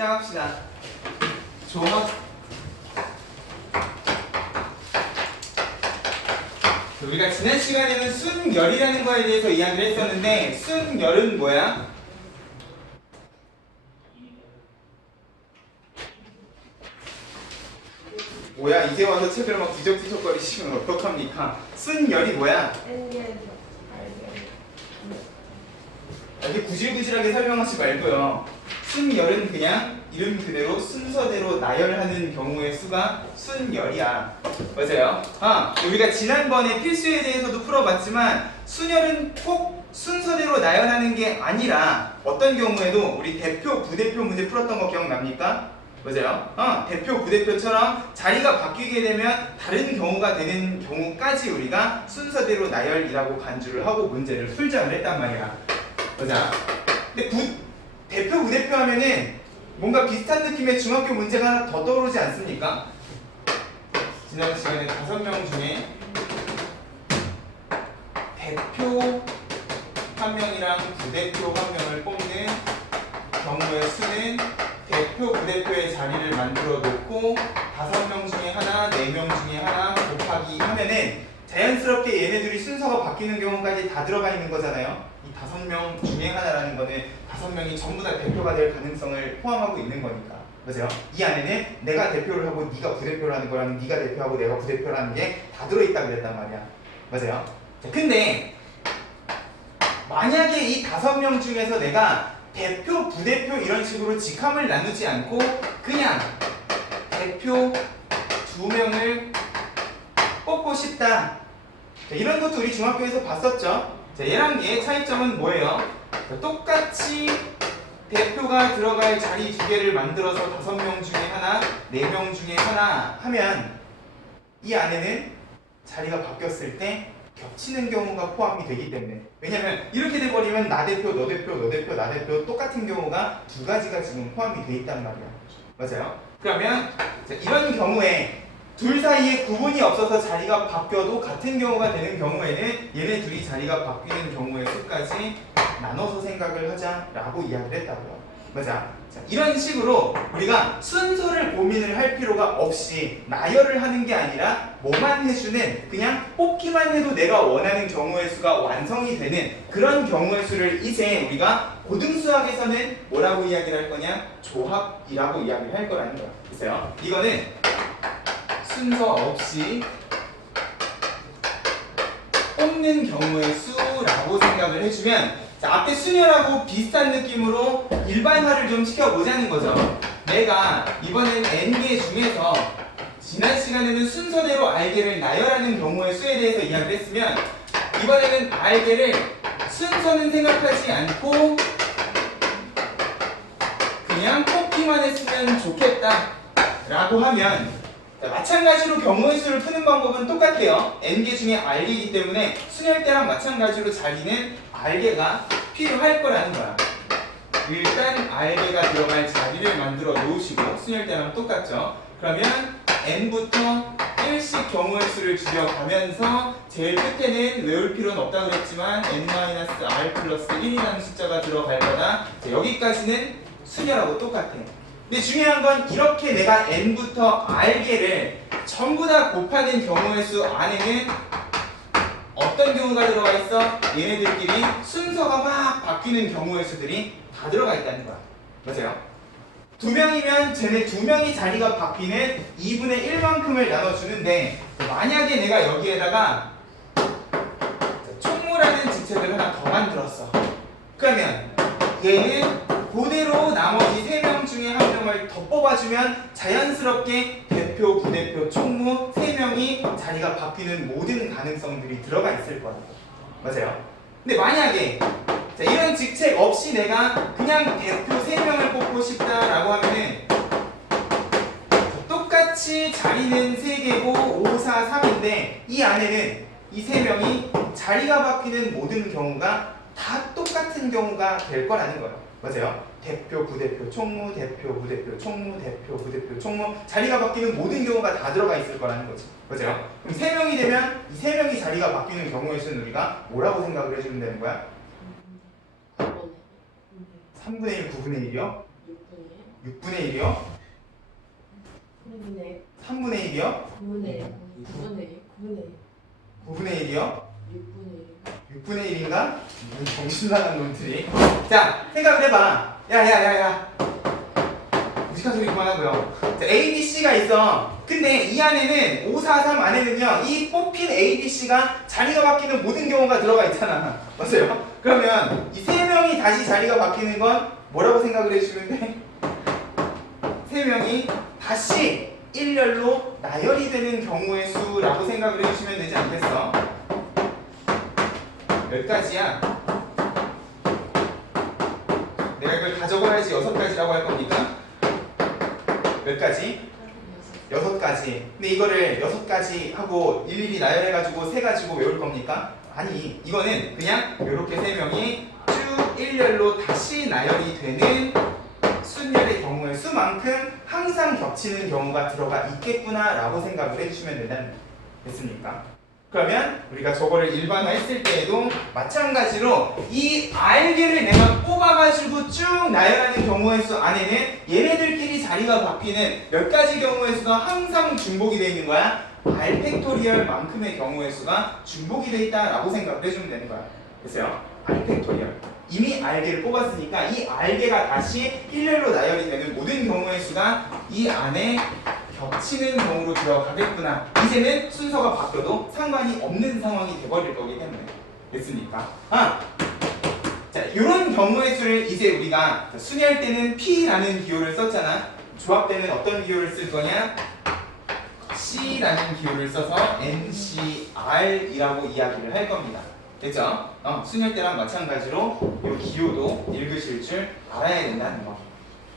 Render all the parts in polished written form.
시작합시다. 조합. 우리가 지난 시간에는 순열이라는 거에 대해서 이야기를 했었는데 순열은 뭐야? 뭐야 이제 와서 책을 막 뒤적뒤적거리시면 어떡합니까? 순열이 뭐야? 이렇게 구질구질하게 설명하지 말고요. 순열은 그냥 이름 그대로 순서대로 나열하는 경우의 수가 순열이야. 맞아요? 우리가 지난번에 필수에 대해서도 풀어봤지만 순열은 꼭 순서대로 나열하는 게 아니라 어떤 경우에도 우리 대표, 부대표 문제 풀었던 거 기억납니까? 맞아요? 대표, 부대표처럼 자리가 바뀌게 되면 다른 경우가 되는 경우까지 우리가 순서대로 나열이라고 간주를 하고 문제를 풀자를 했단 말이야. 맞아. 근데 대표, 부대표 하면은 뭔가 비슷한 느낌의 중학교 문제가 하나 더 떠오르지 않습니까? 지난 시간에 5명 중에 대표 한 명이랑 부대표 한 명을 뽑는 경우의 수는 대표, 부대표의 자리를 만들어 놓고 5명 중에 하나, 4명 중에 하나 곱하기 하면은 자연스럽게 얘네들이 순서가 바뀌는 경우까지 다 들어가 있는 거잖아요. 이 5명 중에 하나라는 거는 5명이 전부 다 대표가 될 가능성을 포함하고 있는 거니까. 맞아요? 이 안에는 내가 대표를 하고 네가 부대표를 하는 거랑 네가 대표하고 내가 부대표를 하는 게 다 들어있다 그랬단 말이야. 맞아요? 자, 근데 만약에 이 5명 중에서 내가 대표, 부대표 이런 식으로 직함을 나누지 않고 그냥 대표 2명을 뽑고 싶다. 자, 이런 것도 우리 중학교에서 봤었죠. 자, 얘랑 얘의 차이점은 뭐예요? 자, 똑같이 대표가 들어갈 자리 2개를 만들어서 5명 중에 하나, 4명 중에 하나 하면 이 안에는 자리가 바뀌었을 때 겹치는 경우가 포함이 되기 때문에. 왜냐면 이렇게 돼버리면 나 대표, 너 대표, 너 대표, 나 대표 똑같은 경우가 2가지가 지금 포함이 돼 있단 말이야. 맞아요? 그러면 자, 이런 경우에 둘 사이에 구분이 없어서 자리가 바뀌어도 같은 경우가 되는 경우에는 얘네 둘이 자리가 바뀌는 경우의 수까지 나눠서 생각을 하자라고 이야기를 했다고요. 맞아. 자, 이런 식으로 우리가 순서를 고민을 할 필요가 없이 나열을 하는 게 아니라 뭐만 해주는 그냥 뽑기만 해도 내가 원하는 경우의 수가 완성이 되는 그런 경우의 수를 이제 우리가 고등수학에서는 뭐라고 이야기를 할 거냐? 조합이라고 이야기를 할 거라는 거야. 있어요. 이거는 순서 없이 뽑는 경우의 수라고 생각을 해주면 자, 앞에 순열하고 비슷한 느낌으로 일반화를 좀 시켜보자는 거죠. 내가 이번엔 n개 중에서 지난 시간에는 순서대로 r개를 나열하는 경우의 수에 대해서 이야기를 했으면 이번에는 r개를 순서는 생각하지 않고 그냥 뽑기만 했으면 좋겠다 라고 하면 자, 마찬가지로 경우의 수를 푸는 방법은 똑같아요. n개 중에 r개이기 때문에 순열 때랑 마찬가지로 자리는 r개가 필요할 거라는 거야. 일단 r개가 들어갈 자리를 만들어 놓으시고 순열 때랑 똑같죠. 그러면 n부터 1씩 경우의 수를 줄여가면서 제일 끝에는 외울 필요는 없다고 그랬지만 n-r 플러스 1이라는 숫자가 들어갈 거다. 자, 여기까지는 순열하고 똑같아. 근데 중요한 건 이렇게 내가 n부터 r개를 전부 다 곱하는 경우의 수 안에는 어떤 경우가 들어가 있어? 얘네들끼리 순서가 막 바뀌는 경우의 수들이 다 들어가 있다는 거야. 맞아요? 2명이면 쟤네 2명이 자리가 바뀌는 2분의 1만큼을 나눠주는데 만약에 내가 여기에다가 총무라는 직책을 하나 더 만들었어. 그러면 얘는 그대로 나머지 3명 중에 1명을 더 뽑아주면 자연스럽게 대표, 부대표, 총무 3명이 자리가 바뀌는 모든 가능성들이 들어가 있을 거라고. 맞아요? 근데 만약에 자, 이런 직책 없이 내가 그냥 대표 3명을 뽑고 싶다라고 하면은 똑같이 자리는 3개고 5, 4, 3인데 이 안에는 이 3명이 자리가 바뀌는 모든 경우가 다 똑같은 경우가 될 거라는 거예요. 맞아요? 대표, 부대표, 총무, 대표, 부대표, 총무, 대표, 부대표, 총무 자리가 바뀌는 모든 경우가 다 들어가 있을 거라는 거지. 맞아요? 그럼 3명이 되면 이 3명이 자리가 바뀌는 경우의 수는 우리가 뭐라고 생각을 해주면 되는 거야? 3분의 1, 9분의 1이요? 6분의 1이요? 3분의 1이요? 9분의 1이요? 6분의 1인가? 정신나간 놈들이. 자, 생각을 해봐. 야야야야, 무식한 소리 그만하고요. 자, A, B, C가 있어. 근데 이 안에는 5, 4, 3 안에는요, 이 뽑힌 A, B, C가 자리가 바뀌는 모든 경우가 들어가 있잖아. 맞아요? 그러면 이 세 명이 다시 자리가 바뀌는 건 뭐라고 생각을 해주시면 돼? 세 명이 다시 일렬로 나열이 되는 경우의 수라고 생각을 해주시면 되지 않겠어? 몇 가지야? 내가 이걸 다 적어야지 6가지라고 할 겁니까? 몇 가지? 6가지. 근데 이거를 6가지 하고 일일이 나열해가지고 세 가지고 외울 겁니까? 아니, 이거는 그냥 이렇게 세 명이 쭉 일렬로 다시 나열이 되는 순열의 경우의 수만큼 항상 겹치는 경우가 들어가 있겠구나 라고 생각을 해주시면 된다는 거예요. 됐습니까? 그러면 우리가 저거를 일반화했을 때에도 마찬가지로 이 R개를 내가 뽑아가지고 쭉 나열하는 경우의 수 안에는 얘네들끼리 자리가 바뀌는 몇 가지 경우의 수가 항상 중복이 되어 있는 거야. R 팩토리얼만큼의 경우의 수가 중복이 되어 있다라고 생각을 해주면 되는 거야. 됐어요? R 팩토리얼. 이미 R개를 뽑았으니까 이 R개가 다시 일렬로 나열이 되는 모든 경우의 수가 이 안에 겹치는 경우로 들어가겠구나. 이제는 순서가 바뀌어도 상관이 없는 상황이 돼버릴 거기 때문에. 됐습니까? 자, 이런 경우의 수를 이제 우리가 순위할 때는 P라는 기호를 썼잖아. 조합 때는 어떤 기호를 쓸 거냐? C라는 기호를 써서 NCR이라고 이야기를 할 겁니다. 됐죠? 순위할 때랑 마찬가지로 이 기호도 읽으실 줄 알아야 된다는 거.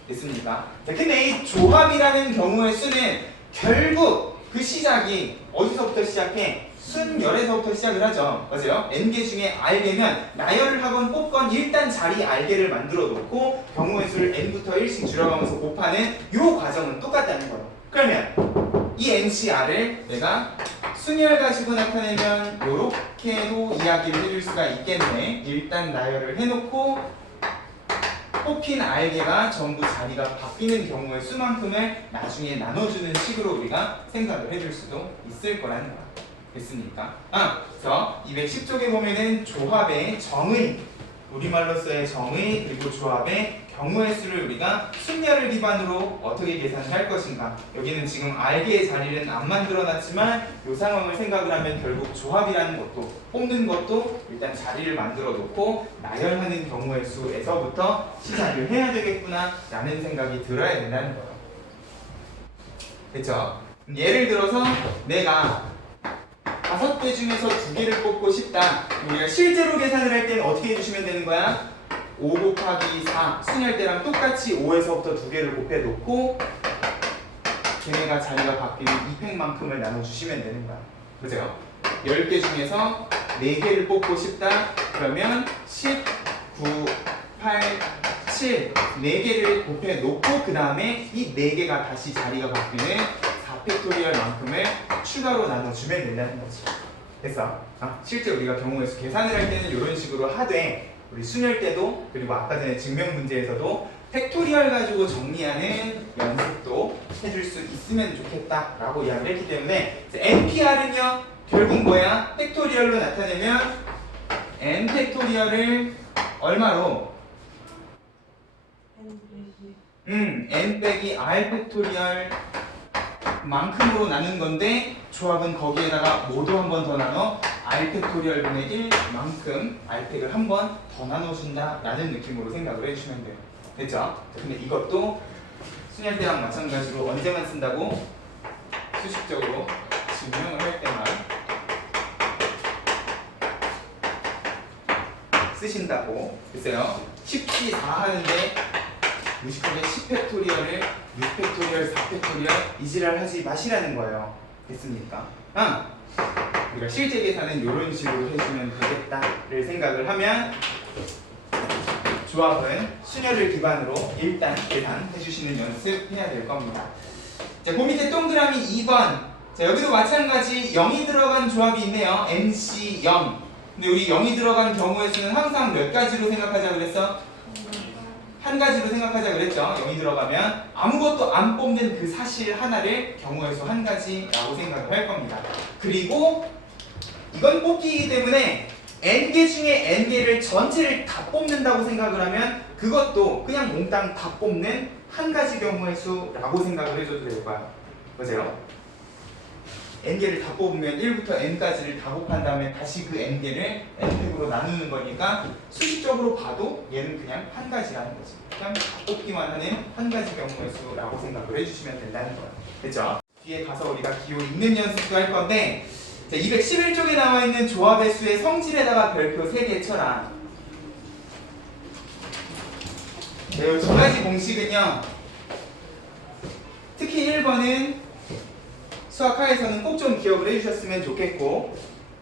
됐습니까? 자, 근데 이 조합이라는 경우의 수는 결국 그 시작이 어디서부터 시작해? 순열에서부터 시작을 하죠. 맞아요? N개 중에 R개면 나열을 하건 뽑건 일단 자리 R개를 만들어 놓고 경우의 수를 N부터 1씩 줄여가면서 곱하는 이 과정은 똑같다는 거예요. 그러면 이 NCR을 내가 순열 가지고 나타내면 이렇게도 이야기를 해줄 수가 있겠네. 일단 나열을 해놓고 뽑힌 R개가 전부 자리가 바뀌는 경우의 수만큼을 나중에 나눠주는 식으로 우리가 생각을 해줄 수도 있을 거라는 거야. 됐습니까? 그래서 210쪽에 보면은 조합의 정의, 우리말로서의 정의, 그리고 조합의 경우의 수를 우리가 순열을 기반으로 어떻게 계산을 할 것인가. 여기는 지금 R개의 자리는 안 만들어놨지만 이 상황을 생각을 하면 결국 조합이라는 것도 뽑는 것도 일단 자리를 만들어 놓고 나열하는 경우의 수에서부터 시작을 해야 되겠구나 라는 생각이 들어야 된다는 거예요. 됐죠? 예를 들어서 내가 5개 중에서 2개를 뽑고 싶다. 우리가 실제로 계산을 할 때는 어떻게 해주시면 되는 거야? 5 곱하기 4 순열 때랑 똑같이 5에서부터 2개를 곱해 놓고 걔네가 자리가 바뀌는 이펙만큼을 나눠주시면 되는 거야. 그죠? 10개 중에서 4개를 뽑고 싶다. 그러면 10, 9, 8, 7 4개를 곱해 놓고 그 다음에 이 4개가 다시 자리가 바뀌는 4팩토리얼만큼을 추가로 나눠주면 된다는 거지. 됐어? 실제 우리가 경우의 수 계산을 할 때는 이런 식으로 하되 우리 순열 때도 그리고 아까 전에 증명 문제에서도 팩토리얼 가지고 정리하는 연습도 해줄 수 있으면 좋겠다라고 이야기를 했기 때문에 NPR은요 결국 뭐야? 팩토리얼로 나타내면 N 팩토리얼을 얼마로? N 빼기 R 팩토리얼 만큼으로 나눈 건데 조합은 거기에다가 모두 한 번 더 나눠 R 팩토리얼 분의 1만큼 R팩을 한 번 더 나눠준다 라는 느낌으로 생각을 해주시면 돼요. 됐죠? 근데 이것도 순열 때랑 마찬가지로 언제만 쓴다고? 수식적으로 증명을 할 때만 쓰신다고. 됐어요? 10기 4 하는데 무식하게 10팩토리얼을 6팩토리얼, 4팩토리얼 이지랄 하지 마시라는 거예요. 됐습니까? 우리가 실제 계산은 이런 식으로 해주면 되겠다를 생각을 하면 조합은 순열을 기반으로 일단 계산해 주시는 연습 해야 될 겁니다. 자, 그 밑에 동그라미 2번. 자, 여기도 마찬가지 0이 들어간 조합이 있네요. NC 0. 근데 우리 0이 들어간 경우의 수는 항상 몇 가지로 생각하자 그랬어? 한 가지로 생각하자 그랬죠. 0이 들어가면 아무것도 안 뽑는 그 사실 하나를 경우의 수 한 가지라고 생각을 할 겁니다. 그리고 이건 뽑기이기 때문에 n개 중에 n개를 전체를 다 뽑는다고 생각을 하면 그것도 그냥 몽땅 다 뽑는 한 가지 경우의 수라고 생각을 해줘도 될 거야. 보세요. n개를 다 뽑으면 1부터 n까지를 다 곱한 다음에 다시 그 n개를 n팩으로 나누는 거니까 수식적으로 봐도 얘는 그냥 한 가지라는 거지. 그냥 다 뽑기만 하는 한 가지 경우의 수라고 생각을 해주시면 된다는 거야. 됐죠? 뒤에 가서 우리가 기호 읽는 연습도 할 건데 211쪽에 나와 있는 조합의 수의 성질에다가 별표 3개 쳐라. 이 두 가지 공식은요. 특히 1번은 수학하에서는 꼭 좀 기억을 해주셨으면 좋겠고,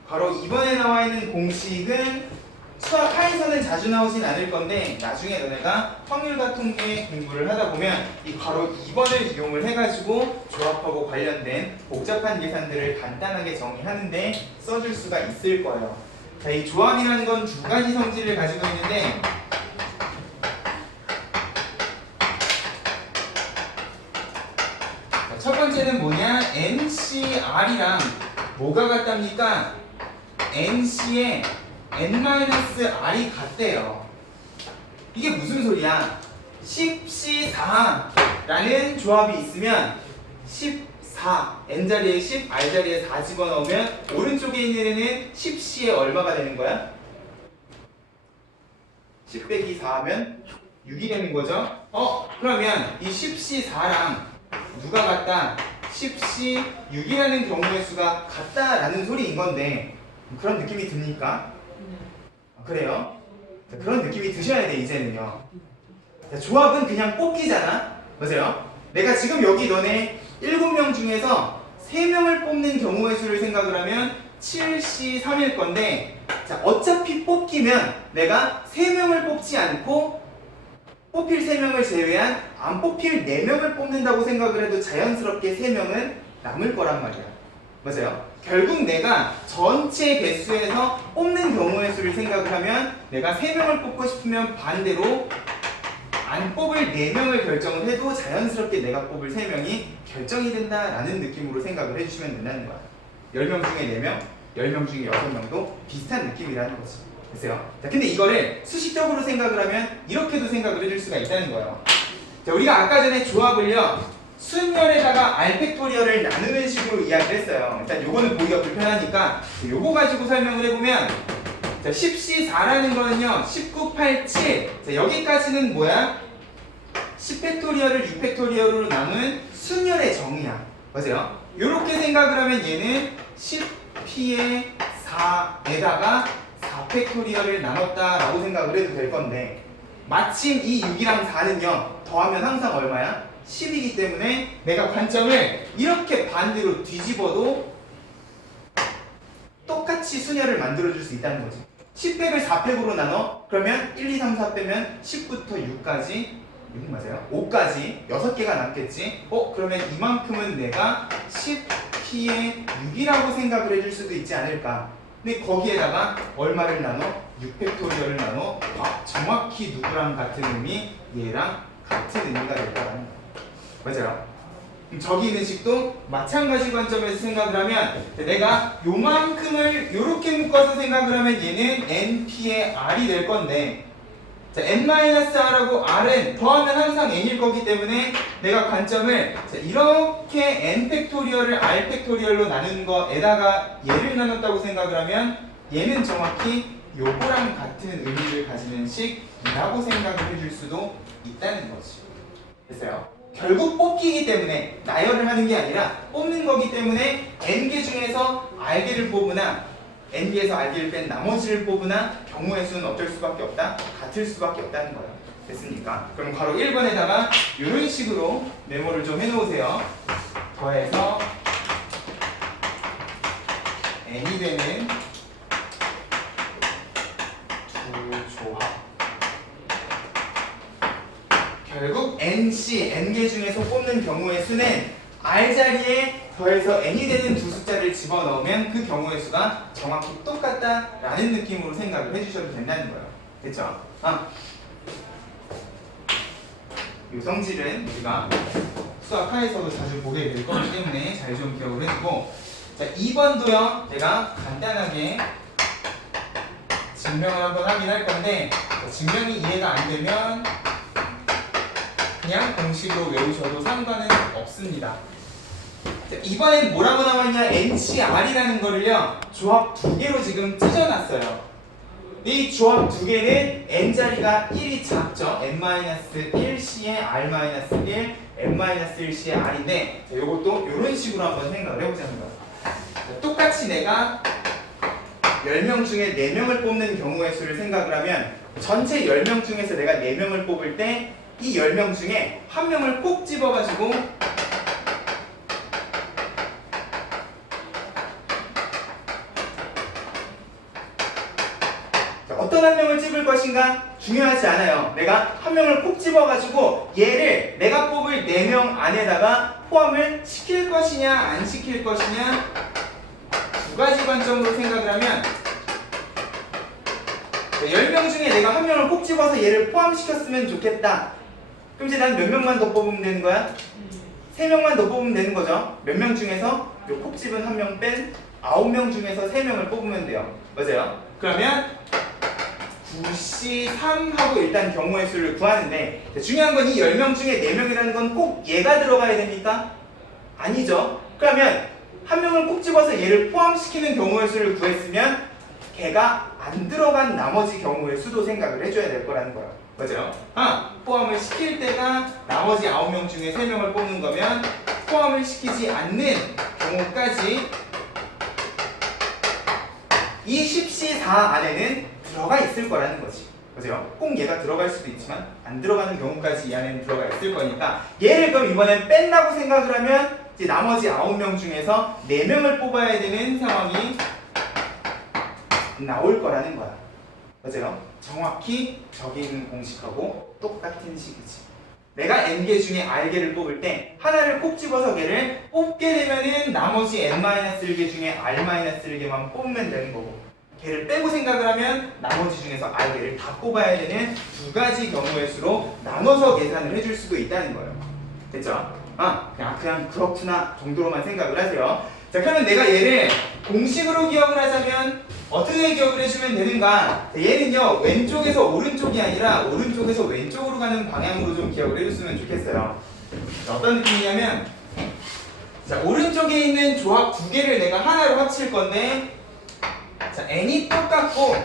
바로 2번에 나와 있는 공식은 수학하에서는 자주 나오진 않을 건데 나중에 너네가 확률과 통계 공부를 하다 보면 이 바로 2번을 이용을 해가지고 조합하고 관련된 복잡한 계산들을 간단하게 정리하는데 써줄 수가 있을 거예요. 자, 이 조합이라는 건 두 가지 성질을 가지고 있는데 첫 번째는 뭐냐? NCR이랑 뭐가 같답니까? NC에 n-r이 같대요. 이게 무슨 소리야? 10C4라는 조합이 있으면 14, n자리에 10, r자리에 4 집어넣으면 오른쪽에 있는 애는 10C에 얼마가 되는 거야? 10 빼기 4 하면 6이 되는 거죠? 그러면 이 10C4랑 누가 같다? 10C 6이라는 경우의 수가 같다라는 소리인 건데 그런 느낌이 듭니까? 그래요? 자, 그런 느낌이 드셔야 돼 이제는요. 자, 조합은 그냥 뽑기잖아. 보세요. 내가 지금 여기 너네 7명 중에서 3명을 뽑는 경우의 수를 생각을 하면 7C3일 건데 자, 어차피 뽑기면 내가 3명을 뽑지 않고 뽑힐 3명을 제외한 안 뽑힐 4명을 뽑는다고 생각을 해도 자연스럽게 3명은 남을 거란 말이야. 맞아요? 결국 내가 전체 개수에서 뽑는 경우의 수를 생각을 하면 내가 3명을 뽑고 싶으면 반대로 안 뽑을 4명을 결정을 해도 자연스럽게 내가 뽑을 3명이 결정이 된다라는 느낌으로 생각을 해주시면 된다는 거야. 10명 중에 4명, 10명 중에 6명도 비슷한 느낌이라는 거지. 됐어요? 자, 근데 이거를 수식적으로 생각을 하면 이렇게도 생각을 해줄 수가 있다는 거예요. 자, 우리가 아까 전에 조합을요. 순열에다가 알팩토리얼을 나누는 식으로 이야기를 했어요. 일단 요거는 보기가 불편하니까 요거 가지고 설명을 해보면 자, 10C4라는 거는요. 19, 8, 7 자, 여기까지는 뭐야? 10팩토리얼을 6팩토리얼로 나눈 순열의 정의야. 맞아요? 요렇게 생각을 하면 얘는 10P의 4에다가 4팩토리얼을 나눴다라고 생각을 해도 될 건데 마침 이 6이랑 4는요. 더하면 항상 얼마야? 10이기 때문에 내가 관점을 이렇게 반대로 뒤집어도 똑같이 순열을 만들어줄 수 있다는 거지. 10팩을 4팩으로 나눠? 그러면 1, 2, 3, 4 빼면 10부터 6까지 6 맞아요? 5까지 6개가 남겠지? 그러면 이만큼은 내가 10P의 6이라고 생각을 해줄 수도 있지 않을까? 근데 거기에다가 얼마를 나눠? 6팩토리얼을 나눠 정확히 누구랑 같은 의미? 얘랑 같은 의미가 될 거라는 거야. 맞아요? 저기 있는 식도 마찬가지 관점에서 생각을 하면 내가 요만큼을 요렇게 묶어서 생각을 하면 얘는 np의 r이 될 건데 자, n-r하고 r은 더하면 항상 n일 거기 때문에 내가 관점을 자, 이렇게 n 팩토리얼을 r 팩토리얼로 나눈 거에다가 얘를 나눴다고 생각을 하면 얘는 정확히 요거랑 같은 의미를 가지는 식이라고 생각을 해줄 수도 있다는 거지. 됐어요? 결국 뽑기이기 때문에 나열을 하는 게 아니라 뽑는 거기 때문에 n개 중에서 r개를 뽑으나 n개에서 r개를 뺀 나머지를 뽑으나 경우의 수는 어쩔 수밖에 없다? 같을 수밖에 없다는 거예요. 됐습니까? 그럼 바로 1번에다가 이런 식으로 메모를 좀 해놓으세요. 더해서 n이 되는 두 조합. 결국 NC, n개 중에서 뽑는 경우의 수는 R자리에 더해서 n이 되는 두 숫자를 집어넣으면 그 경우의 수가 정확히 똑같다라는 느낌으로 생각을 해주셔도 된다는 거예요. 됐죠? 이 성질은 우리가 수학 하에서도 자주 보게 될 거기 때문에 잘 좀 기억을 해두고, 자 2번도요 제가 간단하게 증명을 한번 하긴 할 건데, 증명이 이해가 안 되면 그냥 공식으로 외우셔도 상관은 없습니다. 자, 이번엔 뭐라고 나와있냐, NCR이라는 거를요 조합 두 개로 지금 찢어놨어요. 이 조합 두 개는 n자리가 1이 작죠. n-1C에 r-1, n-1C에 r인데, 자, 이것도 이런 식으로 한번 생각을 해보자는 거예요. 자, 똑같이 내가 10명 중에 4명을 뽑는 경우의 수를 생각을 하면, 전체 10명 중에서 내가 4명을 뽑을 때 이 10명 중에 한 명을 꼭 집어가지고 어떤 한 명을 집을 것인가 중요하지 않아요. 내가 한 명을 꼭 집어가지고 얘를 내가 뽑을 4명 안에다가 포함을 시킬 것이냐 안 시킬 것이냐, 두 가지 관점으로 생각을 하면, 10명 중에 내가 한 명을 꼭 집어서 얘를 포함시켰으면 좋겠다. 그럼 이제 난 몇 명만 더 뽑으면 되는 거야? 3명만 더 뽑으면 되는 거죠. 몇 명 중에서 요 콕 집은 1명 뺀 9명 중에서 3명을 뽑으면 돼요. 맞아요? 그러면 9C3 하고 일단 경우의 수를 구하는데, 중요한 건 이 10명 중에 4명이라는 건 꼭 얘가 들어가야 됩니까? 아니죠. 그러면 한 명을 꼭 집어서 얘를 포함시키는 경우의 수를 구했으면 걔가 안 들어간 나머지 경우의 수도 생각을 해줘야 될 거라는 거예요. 맞아요? 포함을 시킬 때가 나머지 9명 중에 3명을 뽑는 거면 포함을 시키지 않는 경우까지 이 10C4 안에는 들어가 있을 거라는 거지. 그죠? 꼭 얘가 들어갈 수도 있지만 안 들어가는 경우까지 이 안에는 들어가 있을 거니까, 얘를 그럼 이번엔 뺀다고 생각을 하면 이제 나머지 9명 중에서 4명을 뽑아야 되는 상황이 나올 거라는 거야. 맞아요? 정확히 저기 있는 공식하고 똑같은 식이지. 내가 n개 중에 r개를 뽑을 때 하나를 꼭 집어서 걔를 뽑게 되면은 나머지 n-1개 중에 r-1개만 뽑으면 되는 거고, 걔를 빼고 생각을 하면 나머지 중에서 r개를 다 뽑아야 되는 두 가지 경우의 수로 나눠서 계산을 해줄 수도 있다는 거예요. 됐죠? 그냥 그렇구나 정도로만 생각을 하세요. 자, 그러면 내가 얘를 공식으로 기억을 하자면 어떻게 기억을 해주면 되는가? 자, 얘는요 왼쪽에서 오른쪽이 아니라 오른쪽에서 왼쪽으로 가는 방향으로 좀 기억을 해줬으면 좋겠어요. 자, 어떤 느낌이냐면, 자, 오른쪽에 있는 조합 두 개를 내가 하나로 합칠 건데, 자, n이 똑같고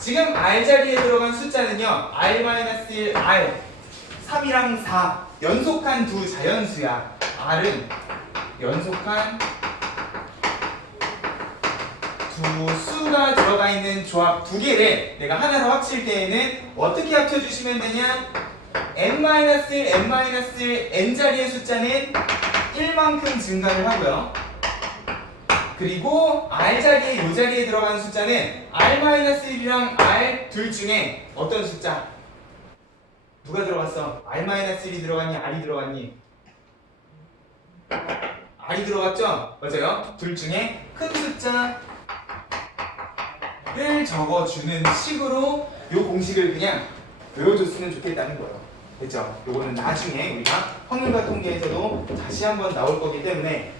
지금 r 자리에 들어간 숫자는요 r-1, r 3이랑 4 연속한 두 자연수야. r은 연속한 두 수가 들어가 있는 조합 두 개를 내가 하나로 합칠 때에는 어떻게 합쳐주시면 되냐? n-1, n-1, n자리의 숫자는 1만큼 증가를 하고요. 그리고 r자리에 이 자리에 들어가는 숫자는 r-1이랑 r 둘 중에 어떤 숫자? 누가 들어갔어? r-1이 들어갔니? r이 들어갔니? r이 들어갔죠? 맞아요? 둘 중에 큰 숫자를 적어주는 식으로 이 공식을 그냥 외워줬으면 좋겠다는 거예요. 됐죠? 요거는 나중에 우리가 확률과 통계에서도 다시 한번 나올 거기 때문에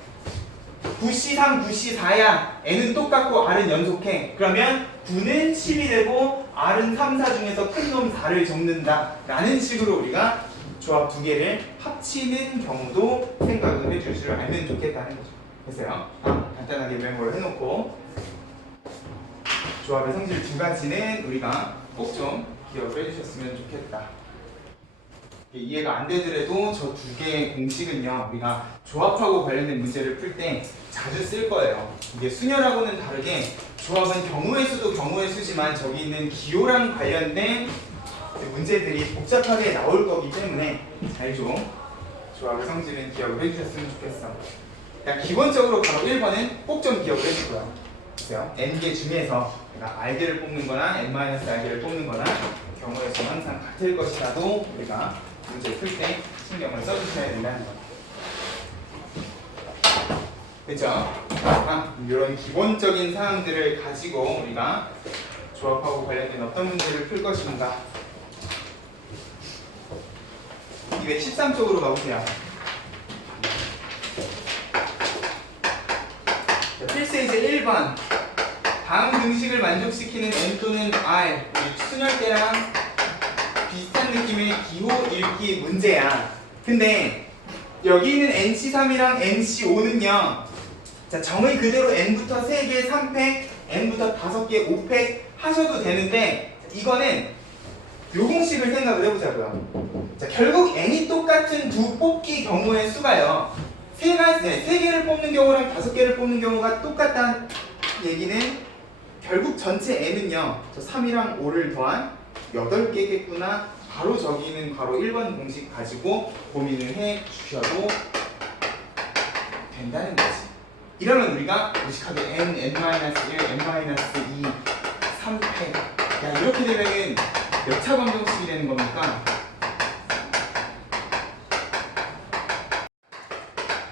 9C3, 9C4야. n은 똑같고 r은 연속해. 그러면 9는 10이 되고 r은 3, 4 중에서 큰 놈 4를 적는다 라는 식으로 우리가 조합 두 개를 합치는 경우도 생각을 해줄 줄 알면 좋겠다는 거죠. 됐어요? 간단하게 메모를 해놓고, 조합의 성질 두 가지는 우리가 꼭 좀 기억을 해주셨으면 좋겠다. 이해가 안 되더라도 저 두 개의 공식은요 우리가 조합하고 관련된 문제를 풀 때 자주 쓸 거예요. 이게 수열하고는 다르게 조합은 경우의 수도 경우의 수지만 저기 있는 기호랑 관련된 문제들이 복잡하게 나올 거기 때문에 잘 좀 조합의 성질은 기억을 해주셨으면 좋겠어. 그냥 기본적으로 바로 1번은 꼭 좀 기억을 해주고요. 보세요. n개 중에서 내가 r개를 뽑는 거나 n-r개를 뽑는 거나 경우의 수는 항상 같을 것이라도 우리가 문제 풀 때 신경을 써주셔야 된다는 거. 그렇죠? 이런 기본적인 사항들을 가지고 우리가 조합하고 관련된 어떤 문제를 풀 것인가 213쪽으로 가보세요. 자, 필수이제 1번. 다음 등식을 만족시키는 n 또는 r, 순열대랑 비슷한 느낌의 기호 읽기 문제야. 근데 여기 있는 NC3이랑 NC5는요, 자, 정의 그대로 n부터 3개, 3팩, n부터 5개, 5팩 하셔도 되는데, 이거는 요 공식을 생각을 해보자고요. 자, 결국 n이 똑같은 두 뽑기 경우의 수가요, 3개를 뽑는 경우랑 5개를 뽑는 경우가 똑같다는 얘기는 결국 전체 n은요, 저 3이랑 5를 더한 8개겠구나. 바로 저기 있는 바로 1번 공식 가지고 고민을 해 주셔도 된다는 거지. 이러면 우리가 무식하게 n, n-1, n-2, 3팩. 야, 이렇게 되면은 몇 차 방정식이 되는 겁니까?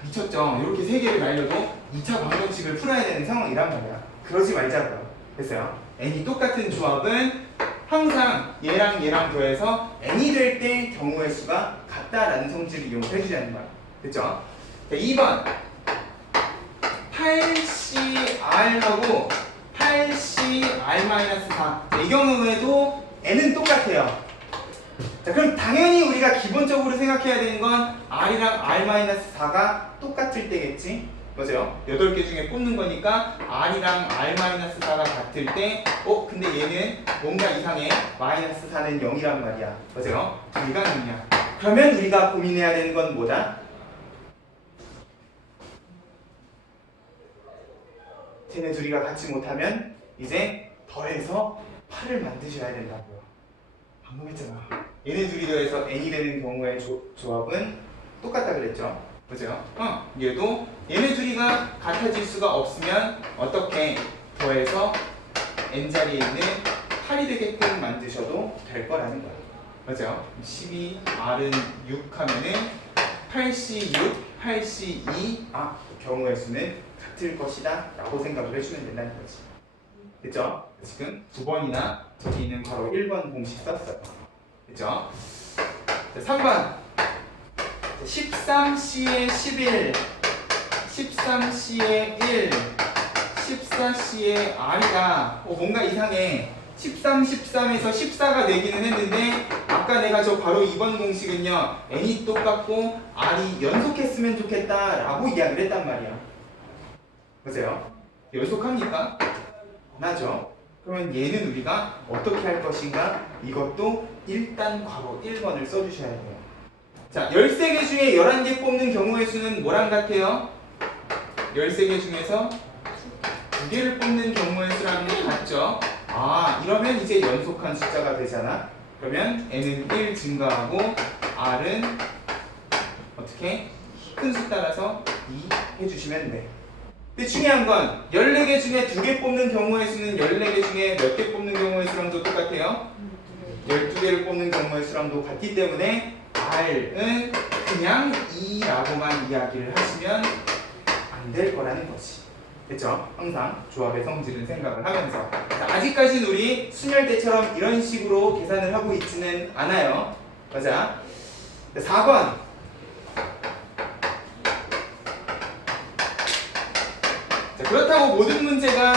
미쳤죠? 이렇게 3개를 날려도 2차 방정식을 풀어야 되는 상황이란 말이야. 그러지 말자고요. 됐어요? n이 똑같은 조합은 항상 얘랑 얘랑 더해서 n이 될 때 경우의 수가 같다라는 성질을 이용해 주자는 거야. 됐죠? 자, 2번 8CR하고 8CR-4. 자, 이 경우에도 n은 똑같아요. 자, 그럼 당연히 우리가 기본적으로 생각해야 되는 건 R이랑 R-4가 똑같을 때겠지? 맞아요? 8개 중에 뽑는 거니까 R이랑 R-4가 같을 때, 근데 얘는 뭔가 이상해. -4는 0이란 말이야. 맞아요? 둘이가 0이야. 그러면 우리가 고민해야 되는 건 뭐다? 쟤네 둘이가 같이 못하면 이제 더해서 8을 만드셔야 된다고요. 방금 했잖아. 얘네 둘이 더해서 n이 되는 경우의 조합은 똑같다 그랬죠? 그죠? 얘도 얘네 둘이가 같아질 수가 없으면 어떻게 더해서 n자리에 있는 8이 되게끔 만드셔도 될 거라는 거야. 맞죠? 12, r은 6 하면은 8C6, 8C2, 경우의 수는 같을 것이다 라고 생각을 해주면 된다는 거지. 됐죠? 지금 2번이나 저기 있는 바로 1번 공식 썼어요. 됐죠? 자, 3번 13C에 11, 13C에 1, 14C에 R이다. 뭔가 이상해. 13, 13에서 14가 되기는 했는데 아까 내가 저 바로 2번 공식은요, n이 똑같고 R이 연속했으면 좋겠다 라고 이야기를 했단 말이야. 맞아요? 연속합니까? 안 하죠? 그러면 얘는 우리가 어떻게 할 것인가? 이것도 일단 괄호 1번을 써주셔야 돼요. 자, 13개 중에 11개 뽑는 경우의 수는 뭐랑 같아요? 13개 중에서 2개를 뽑는 경우의 수랑 같죠? 이러면 이제 연속한 숫자가 되잖아. 그러면 n은 1 증가하고 r은 어떻게? 큰 수 따라서 2 해주시면 돼. 근데 중요한 건 14개 중에 2개 뽑는 경우의 수는 14개 중에 몇 개 뽑는 경우의 수랑도 똑같아요? 12개를 뽑는 경우의 수랑도 같기 때문에 R은 그냥 2라고만 이야기를 하시면 안 될 거라는 거지. 됐죠? 항상 조합의 성질은 생각을 하면서. 자, 아직까지는 우리 순열대처럼 이런 식으로 계산을 하고 있지는 않아요. 맞아. 4번. 자, 그렇다고 모든 문제가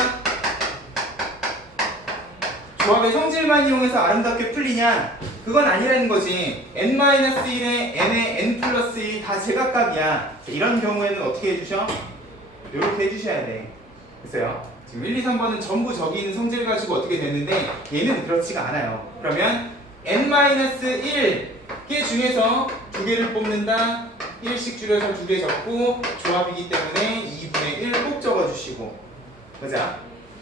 조합의 성질만 이용해서 아름답게 풀리냐? 그건 아니라는 거지. n-1에 n에 n 플러스 1 다 제각각이야. 이런 경우에는 어떻게 해주셔? 이렇게 해주셔야 돼. 됐어요? 지금 1, 2, 3번은 전부 저기 있는 성질 가지고 어떻게 됐는데 얘는 그렇지가 않아요. 그러면 n-1개 중에서 2개를 뽑는다. 1씩 줄여서 2개 적고 조합이기 때문에 2분의 1 꼭 적어주시고. 맞아?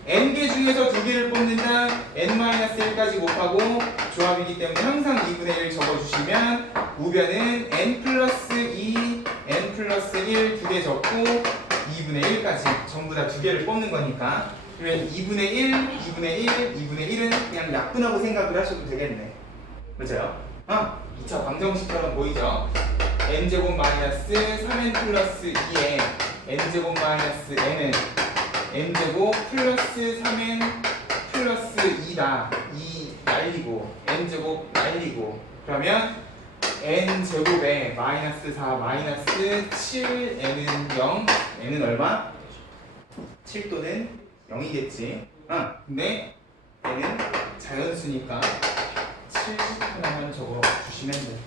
n개 중에서 2개를 뽑는다. n-1까지 곱하고 조합이기 때문에 항상 2분의 1 적어주시면 우변은 n 플러스 2, n 플러스 1 2개 적고 2분의 1까지 전부 다 2개를 뽑는 거니까. 그러면 2분의 1, 2분의 1, 2분의 1은 그냥 약분하고 생각을 하셔도 되겠네. 맞아요? 2차 방정식처럼 보이죠? n제곱 마이너스 3n 플러스 2에 n제곱 마이너스 n은 n제곱 플러스 3n 플러스 2다. 2 날리고 n제곱 날리고. 그러면 n 제곱에 마이너스 4 마이너스 7 n은 0 n은 얼마? 7 또는 0이겠지. 근데 n은 자연수니까 7 하나만 적어 주시면 돼요.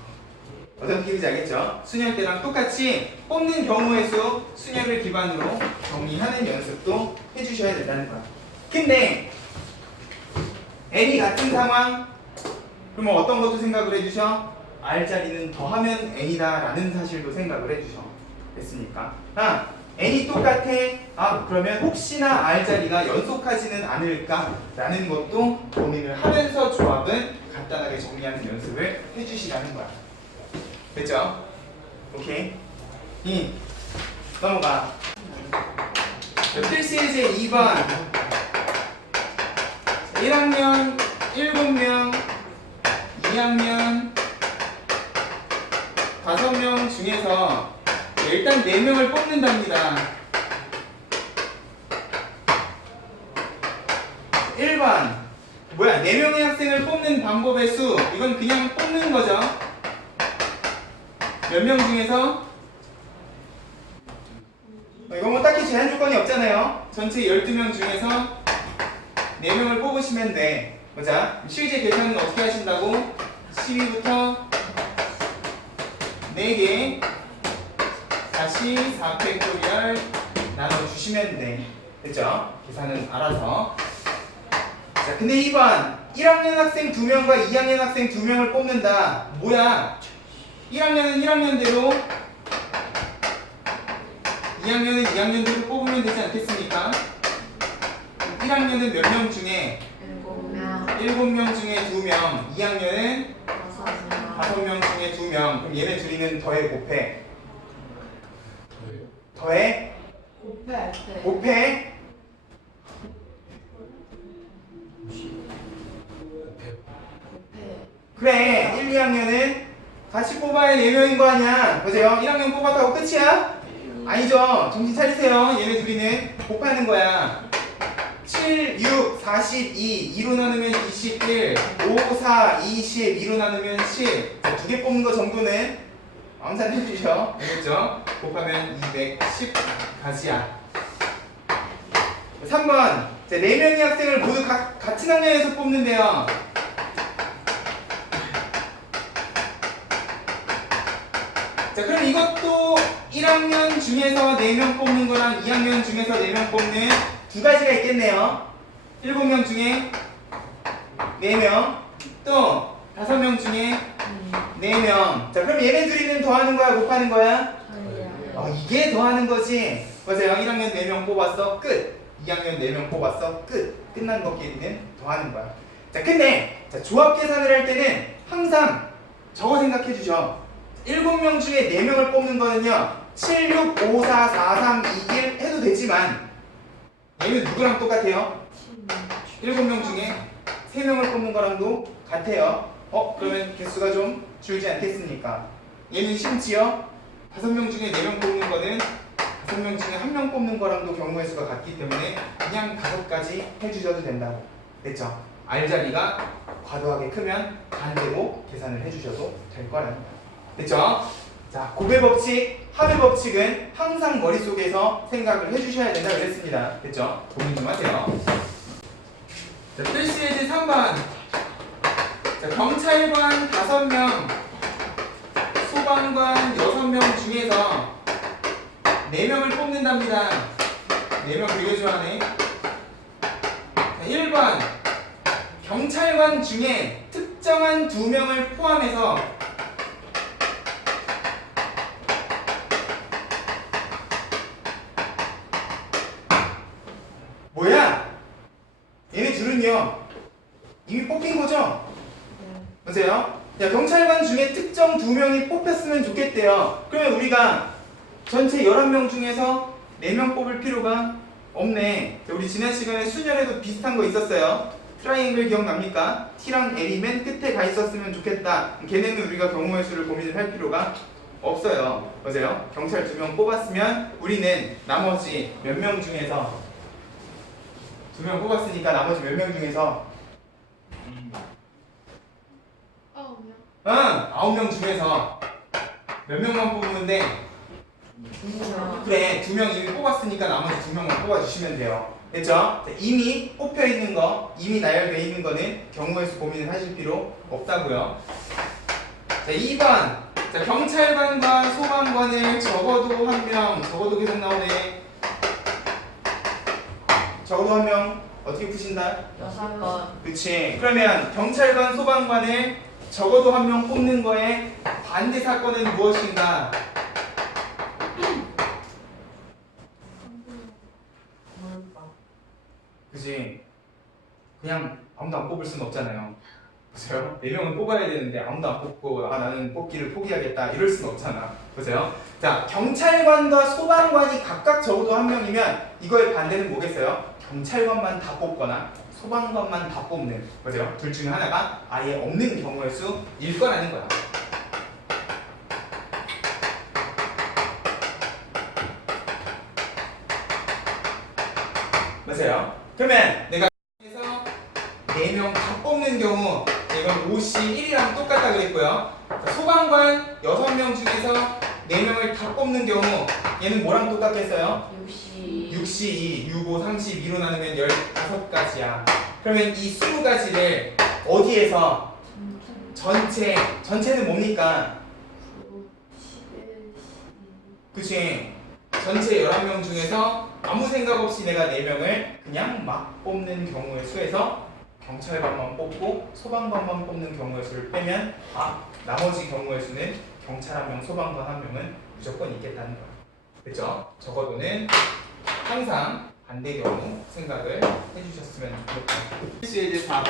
어떤 느낌인지 알겠죠? 수열 때랑 똑같이 뽑는 경우의 수 수열을 기반으로 정리하는 연습도 해주셔야 된다는 거야. 근데 n이 같은 상황 그러면 어떤 것도 생각을 해주셔? r자리는 더하면 n이다 라는 사실도 생각을 해주셔. 됐습니까? n이 똑같아. 그러면 혹시나 r자리가 연속하지는 않을까 라는 것도 고민을 하면서 조합은 간단하게 정리하는 연습을 해주시라는 거야. 됐죠? 오케이. 넘어가. 필수 예제 2번 1학년 7명 2학년 5명 중에서 일단 4명을 뽑는답니다. 1번 뭐야 4명의 학생을 뽑는 방법의 수 이건 그냥 뽑는 거죠. 몇 명 중에서 이거 뭐 딱히 제한 조건이 없잖아요. 전체 12명 중에서 4명을 뽑으시면 돼. 보자. 실제 계산은 어떻게 하신다고? 12부터 4개 다시 4팩토리얼 나눠주시면 돼. 됐죠? 계산은 알아서. 자, 근데 2번 1학년 학생 2명과 2학년 학생 2명을 뽑는다. 뭐야? 1학년은 1학년대로 2학년은 2학년대로 뽑으면 되지 않겠습니까? 1학년은 몇 명 중에 7명 중에 2명 2학년은 5명 중에 2명 그럼 얘네 둘이는 더해 곱해 더해 곱해 그래 1, 2학년은 같이 뽑아야 4명인 거 아니야. 보세요. 1학년 뽑았다고 끝이야? 아니죠. 정신 차리세요. 얘네 둘이는 곱하는 거야. 7, 6, 42 2로 나누면 21 5, 4, 20 2로 나누면 10 두 개 뽑는 거 정도는 암산해 주셔. 알겠죠? 곱하면 210까지야. 3번 4명의 학생을 모두 같은 학년에서 뽑는데요. 자, 그럼 이것도 1학년 중에서 4명 뽑는 거랑 2학년 중에서 4명 뽑는 두 가지가 있겠네요. 7명 중에 4명, 또 5명 중에 4명. 자, 그럼 얘네 둘이는 더하는 거야, 곱하는 거야? 이게 더하는 거지. 보세요. 1학년 4명 뽑았어, 끝. 2학년 4명 뽑았어, 끝. 끝난 것끼리는 더하는 거야. 자, 근데 조합 계산을 할 때는 항상 저거 생각해 주셔. 7명 중에 4명을 뽑는 거는요 7, 6, 5, 4, 4, 3, 2, 1 해도 되지만 얘는 누구랑 똑같아요? 7명 중에 3명을 뽑는 거랑도 같아요. 그러면 개수가 좀 줄지 않겠습니까? 얘는 심지어 5명 중에 4명 뽑는 거는 5명 중에 1명 뽑는 거랑도 경우의 수가 같기 때문에 그냥 5가지 해주셔도 된다고. 됐죠? R자리가 과도하게 크면 반대로 계산을 해주셔도 될 거라는 거예요. 됐죠? 자, 곱의 법칙, 합의 법칙은 항상 머릿속에서 생각을 해주셔야 된다 그랬습니다. 됐죠? 고민 좀 하세요. 자, 필수 예제 3번. 자, 경찰관 5명, 소방관 6명 중에서 4명을 뽑는답니다. 4명 되게 좋아하네. 자, 1번. 경찰관 중에 특정한 2명을 포함해서 뭐야? 얘네 둘은요 이미 뽑힌 거죠? 보세요. 야, 경찰관 중에 특정 2명이 뽑혔으면 좋겠대요. 그러면 우리가 전체 11명 중에서 4명 뽑을 필요가 없네. 우리 지난 시간에 순열에도 비슷한 거 있었어요. 트라이앵글 기억납니까? T랑 L이 맨 끝에 가 있었으면 좋겠다. 걔네는 우리가 경우의 수를 고민을 할 필요가 없어요. 보세요. 경찰 2명 뽑았으면 우리는 나머지 몇 명 중에서 2명 뽑았으니까 나머지 몇 명 중에서 응, 9명 중에서 몇 명만 뽑으면 돼? 그래, 2명 이미 뽑았으니까 나머지 2명만 뽑아주시면 돼요. 됐죠? 자, 이미 뽑혀 있는 거, 이미 나열되어 있는 거는 경우의 수 고민을 하실 필요 없다고요. 자, 2번. 자, 경찰관과 소방관을 적어도 한 명, 적어도 계속 나오네. 적어도 한 명, 어떻게 푸신다? 6번. 그치. 그러면 경찰관, 소방관을 적어도 한 명 뽑는 거에 반대 사건은 무엇인가? 그치. 그냥 아무도 안 뽑을 수는 없잖아요. 보세요. 4명은 뽑아야 되는데 아무도 안 뽑고 나는 뽑기를 포기하겠다 이럴 수는 없잖아. 보세요. 자, 경찰관과 소방관이 각각 적어도 한 명이면 이거의 반대는 뭐겠어요? 경찰관만 다 뽑거나 소방관만 다 뽑는, 보세요. 둘 중에 하나가 아예 없는 경우의 수일 거라는 거야. 맞아요. 그러면 내가 4명 다 뽑는 경우, 이건 5시 1이랑 똑같다 그랬고요. 자, 소방관 6명 중에서 4명을 다 뽑는 경우 얘는 뭐랑 똑같겠어요? 6시 2, 6, 5, 32로 나누면 15가지야. 그러면 이 20가지를 어디에서? 전체는 뭡니까? 그치? 전체 11명 중에서 아무 생각 없이 내가 4명을 그냥 막 뽑는 경우의 수에서 경찰관만 뽑고 소방관만 뽑는 경우의 수를 빼면 나머지 경우의 수는 경찰 1명, 소방관 1명은 무조건 있겠다는 거야. 그쵸? 적어도는 항상 반대 경우 생각을 해주셨으면 좋겠다. 필수에 대해 4번.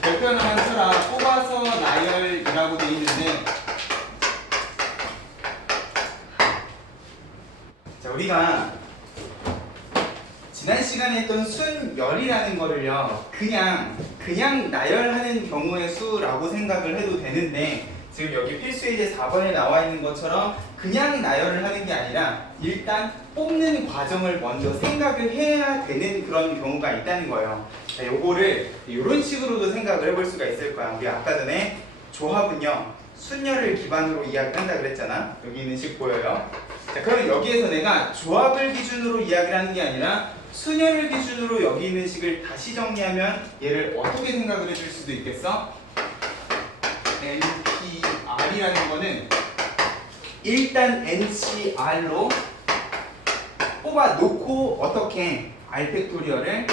별표 하나만 쳐라. 뽑아서 나열이라고 되어 있는데, 자, 우리가 지난 시간에 했던 순열이라는 거를요, 그냥 나열하는 경우의 수라고 생각을 해도 되는데, 지금 여기 필수의 제 4번에 나와 있는 것처럼 그냥 나열을 하는 게 아니라 일단 뽑는 과정을 먼저 생각을 해야 되는 그런 경우가 있다는 거예요. 자, 요거를 이런 식으로도 생각을 해볼 수가 있을 거야. 우리 아까 전에 조합은요, 순열을 기반으로 이야기를 한다 그랬잖아. 여기 있는 식 보여요? 자, 그러면 여기에서 내가 조합을 기준으로 이야기를 하는 게 아니라 순열을 기준으로 여기 있는 식을 다시 정리하면 얘를 어떻게 생각을 해줄 수도 있겠어? NPR이라는 거는 일단 NCR로 뽑아놓고 어떻게 R 팩토리얼을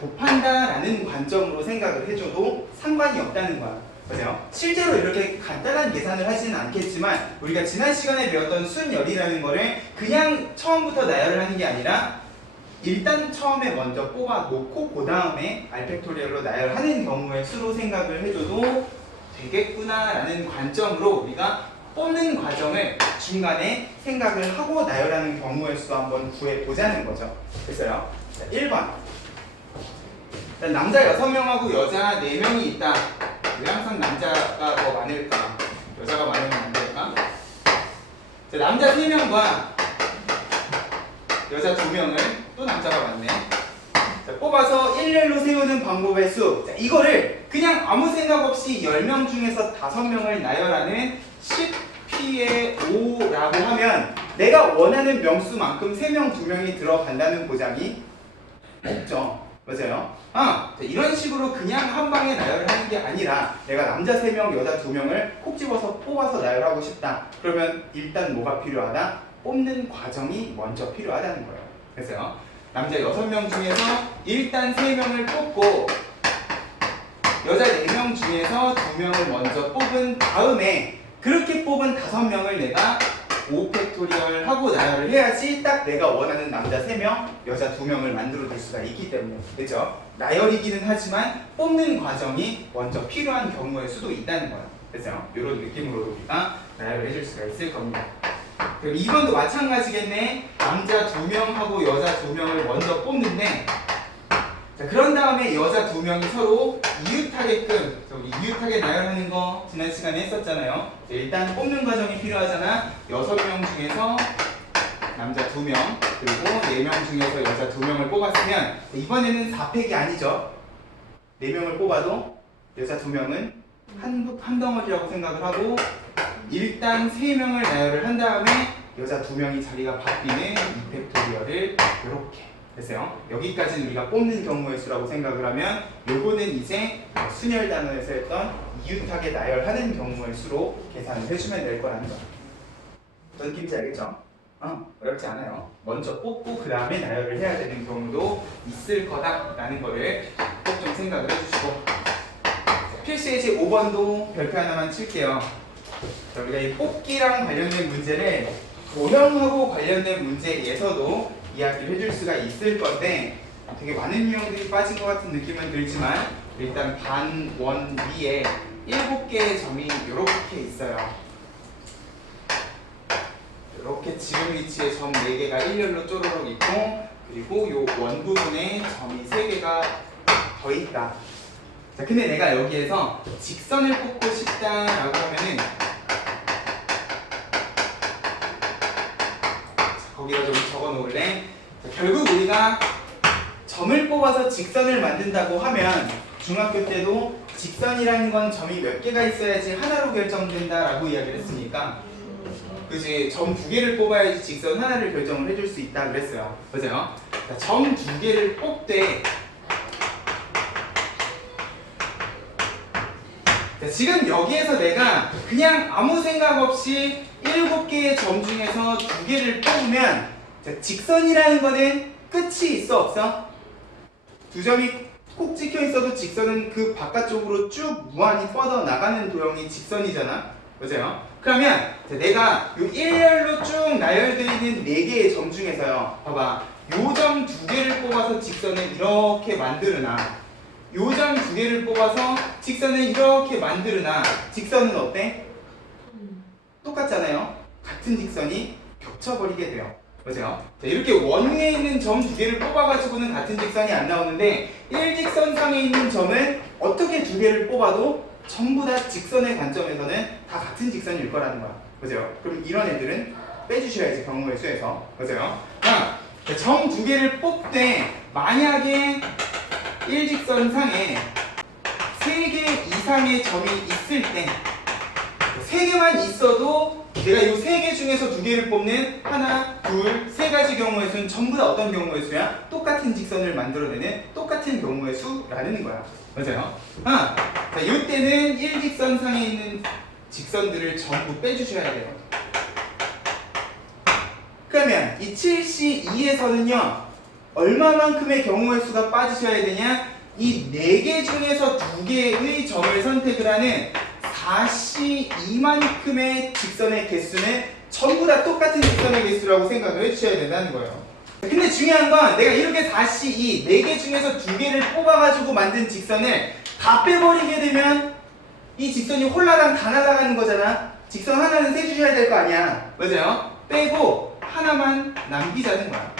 곱한다라는 관점으로 생각을 해줘도 상관이 없다는 거야. 보세요. 실제로 이렇게 간단한 계산을 하지는 않겠지만 우리가 지난 시간에 배웠던 순열이라는 거를 그냥 처음부터 나열을 하는 게 아니라 일단 처음에 먼저 뽑아놓고 그 다음에 R 팩토리얼로 나열하는 경우의 수로 생각을 해줘도 되겠구나라는 관점으로 우리가 뽑는 과정을 중간에 생각을 하고 나열하는 경우의 수 한번 구해보자는 거죠. 됐어요? 자, 1번. 남자 6명하고 여자 4명이 있다. 왜 항상 남자가 더 많을까? 여자가 많으면 안 될까? 자, 남자 3명과 여자 2명을 또 남자가 많네. 자, 뽑아서 일렬로 세우는 방법의 수. 자, 이거를 그냥 아무 생각 없이 10명 중에서 5명을 나열하는 10P의 5라고 하면 내가 원하는 명수만큼 3명, 2명이 들어간다는 보장이 없죠. 맞아요? 자, 이런 식으로 그냥 한 방에 나열을 하는 게 아니라 내가 남자 3명, 여자 2명을 콕 집어서 뽑아서 나열하고 싶다. 그러면 일단 뭐가 필요하다? 뽑는 과정이 먼저 필요하다는 거예요. 그래서요. 남자 6명 중에서 일단 3명을 뽑고 여자 4명 중에서 2명을 먼저 뽑은 다음에 그렇게 뽑은 5명을 내가 5팩토리얼 하고 나열을 해야지 딱 내가 원하는 남자 3명, 여자 2명을 만들어 줄 수가 있기 때문에. 그렇죠? 나열이기는 하지만 뽑는 과정이 먼저 필요한 경우의 수도 있다는 거예요. 그래서 이런 느낌으로 우리가 나열을 해줄 수가 있을 겁니다. 그럼 2번도 마찬가지겠네. 남자 2명하고 여자 2명을 먼저 뽑는데, 자, 그런 다음에 여자 2명이 서로 이웃하게끔, 이웃하게 나열하는 거 지난 시간에 했었잖아요. 일단 뽑는 과정이 필요하잖아. 6명 중에서 남자 2명 그리고 4명 중에서 여자 2명을 뽑았으면 이번에는 4팩이 아니죠. 4명을 뽑아도 여자 2명은 한 덩어리라고 생각을 하고 일단 3명을 나열을 한 다음에 여자 2명이 자리가 바뀌는 이펙토리얼을 이렇게 했어요. 여기까지는 우리가 뽑는 경우의 수라고 생각을 하면 요거는 이제 순열 단원에서 했던 이웃하게 나열하는 경우의 수로 계산을 해주면 될 거라는 거야. 어떤 느낌인지 알겠죠? 어렵지 않아요. 먼저 뽑고 그 다음에 나열을 해야 되는 경우도 있을 거다라는 거를 꼭 좀 생각을 해주시고, 필수예제 5번도 별표 하나만 칠게요. 자, 우리가 이 뽑기랑 관련된 문제를 도형하고 관련된 문제에서도 이야기를 해줄 수가 있을 건데 되게 많은 유형들이 빠진 것 같은 느낌은 들지만 일단 반원 위에 7개의 점이 이렇게 있어요. 이렇게 지금 위치에 점 4개가 일렬로 쪼르륵 있고, 그리고 요 원 부분에 점이 3개가 더 있다. 자, 근데 내가 여기에서 직선을 뽑고 싶다라고 하면은 거기다 좀 적어 놓을래? 결국 우리가 점을 뽑아서 직선을 만든다고 하면 중학교 때도 직선이라는 건 점이 몇 개가 있어야지 하나로 결정된다라고 이야기를 했으니까, 그지? 점 2개를 뽑아야지 직선 하나를 결정을 해줄 수 있다 그랬어요. 맞아요? 자, 점 2개를 뽑되, 자, 지금 여기에서 내가 그냥 아무 생각 없이 7개의 점 중에서 2개를 뽑으면, 자, 직선이라는 거는 끝이 있어 없어? 2점이 콕 찍혀 있어도 직선은 그 바깥쪽으로 쭉 무한히 뻗어 나가는 도형이 직선이잖아. 맞아요? 그러면 자, 내가 요 일렬로 쭉 나열되어 있는 4개의 점 중에서요, 봐봐, 요 점 2개를 뽑아서 직선을 이렇게 만들으나 요 점 2개를 뽑아서 직선을 이렇게 만들으나 직선은 어때? 똑같잖아요. 같은 직선이 겹쳐버리게 돼요. 맞아요? 자, 이렇게 원 위에 있는 점 2개를 뽑아가지고는 같은 직선이 안 나오는데, 일직선상에 있는 점은 어떻게 2개를 뽑아도 전부 다 직선의 관점에서는 다 같은 직선일 거라는 거야. 맞아요? 그럼 이런 애들은 빼주셔야지, 경우의 수에서. 맞아요? 자, 점 2개를 뽑되 만약에 일직선상에 3개 이상의 점이 있을 때, 3개만 있어도 내가 이 3개 중에서 2개를 뽑는 하나, 둘, 3가지 경우의 수는 전부 다 어떤 경우의 수야? 똑같은 직선을 만들어내는 똑같은 경우의 수라는 거야. 맞아요? 자, 이때는 일직선상에 있는 직선들을 전부 빼주셔야 돼요. 그러면 이 7C2에서는요, 얼마만큼의 경우의 수가 빠지셔야 되냐? 이 4개 중에서 2개의 점을 선택을 하는 4C2만큼의 직선의 개수는 전부 다 똑같은 직선의 개수라고 생각을 해주셔야 된다는 거예요. 근데 중요한 건 내가 이렇게 4C2, 4개 중에서 2개를 뽑아가지고 만든 직선을 다 빼버리게 되면 이 직선이 홀라당 다 날아가는 거잖아. 직선 하나는 세주셔야 될 거 아니야. 맞아요? 빼고 하나만 남기자는 거야.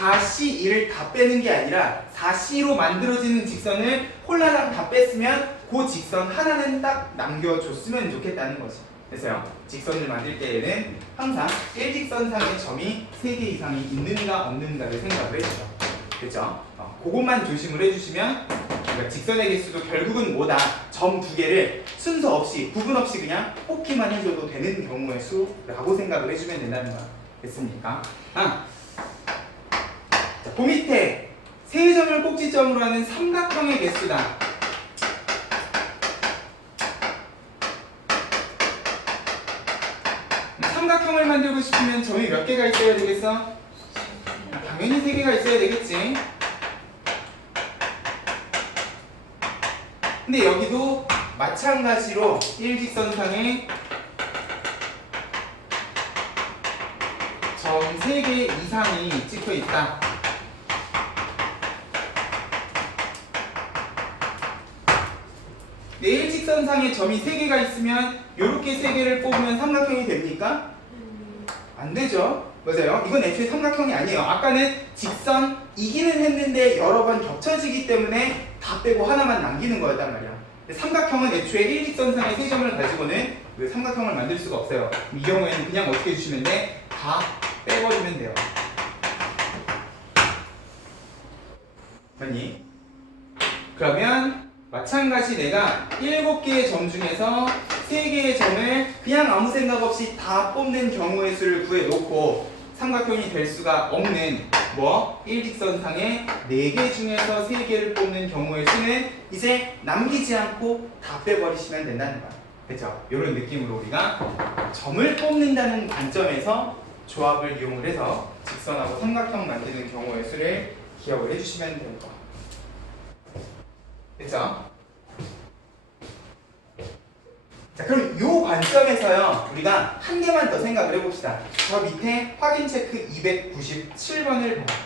4C2를 다 빼는 게 아니라 4C로 만들어지는 직선을 홀라당 다 뺐으면 그 직선 하나는 딱 남겨줬으면 좋겠다는 거지. 됐어요? 직선을 만들 때에는 항상 일직선상의 점이 3개 이상이 있는가 없는가를 생각을 해주죠. 그렇죠? 그것만 조심을 해주시면, 그러니까 직선의 개수도 결국은 뭐다? 점 2개를 순서 없이, 구분 없이 그냥 뽑기만 해줘도 되는 경우의 수라고 생각을 해주면 된다는 거야. 됐습니까? 자, 그 밑에 3점을 꼭지점으로 하는 삼각형의 개수다. 삼각형을 만들고 싶으면 점이 몇 개가 있어야 되겠어? 당연히 3개가 있어야 되겠지. 근데 여기도 마찬가지로 일직선상에 점 3개 이상이 찍혀 있다. 내 일직선상에 점이 3개가 있으면 이렇게 3개를 뽑으면 삼각형이 됩니까? 안 되죠. 맞아요. 이건 애초에 삼각형이 아니에요. 아까는 직선이기는 했는데 여러 번 겹쳐지기 때문에 다 빼고 하나만 남기는 거였단 말이야. 삼각형은 애초에 일직선상의 3점을 가지고는 그 삼각형을 만들 수가 없어요. 이 경우에는 그냥 어떻게 해주시면 돼? 다 빼버리면 돼요. 맞니? 그러면 마찬가지 내가 7개의 점 중에서 3개의 점을 그냥 아무 생각 없이 다 뽑는 경우의 수를 구해놓고 삼각형이 될 수가 없는 일직선상의 4개 중에서 3개를 뽑는 경우의 수는 이제 남기지 않고 다 빼버리시면 된다는 거야. 그렇죠? 이런 느낌으로 우리가 점을 뽑는다는 관점에서 조합을 이용을 해서 직선하고 삼각형 만드는 경우의 수를 기억을 해주시면 될 거야. 그렇죠? 자, 그럼 이 관점에서요, 우리가 한 개만 더 생각을 해봅시다. 저 밑에 확인 체크 297번을 봐요.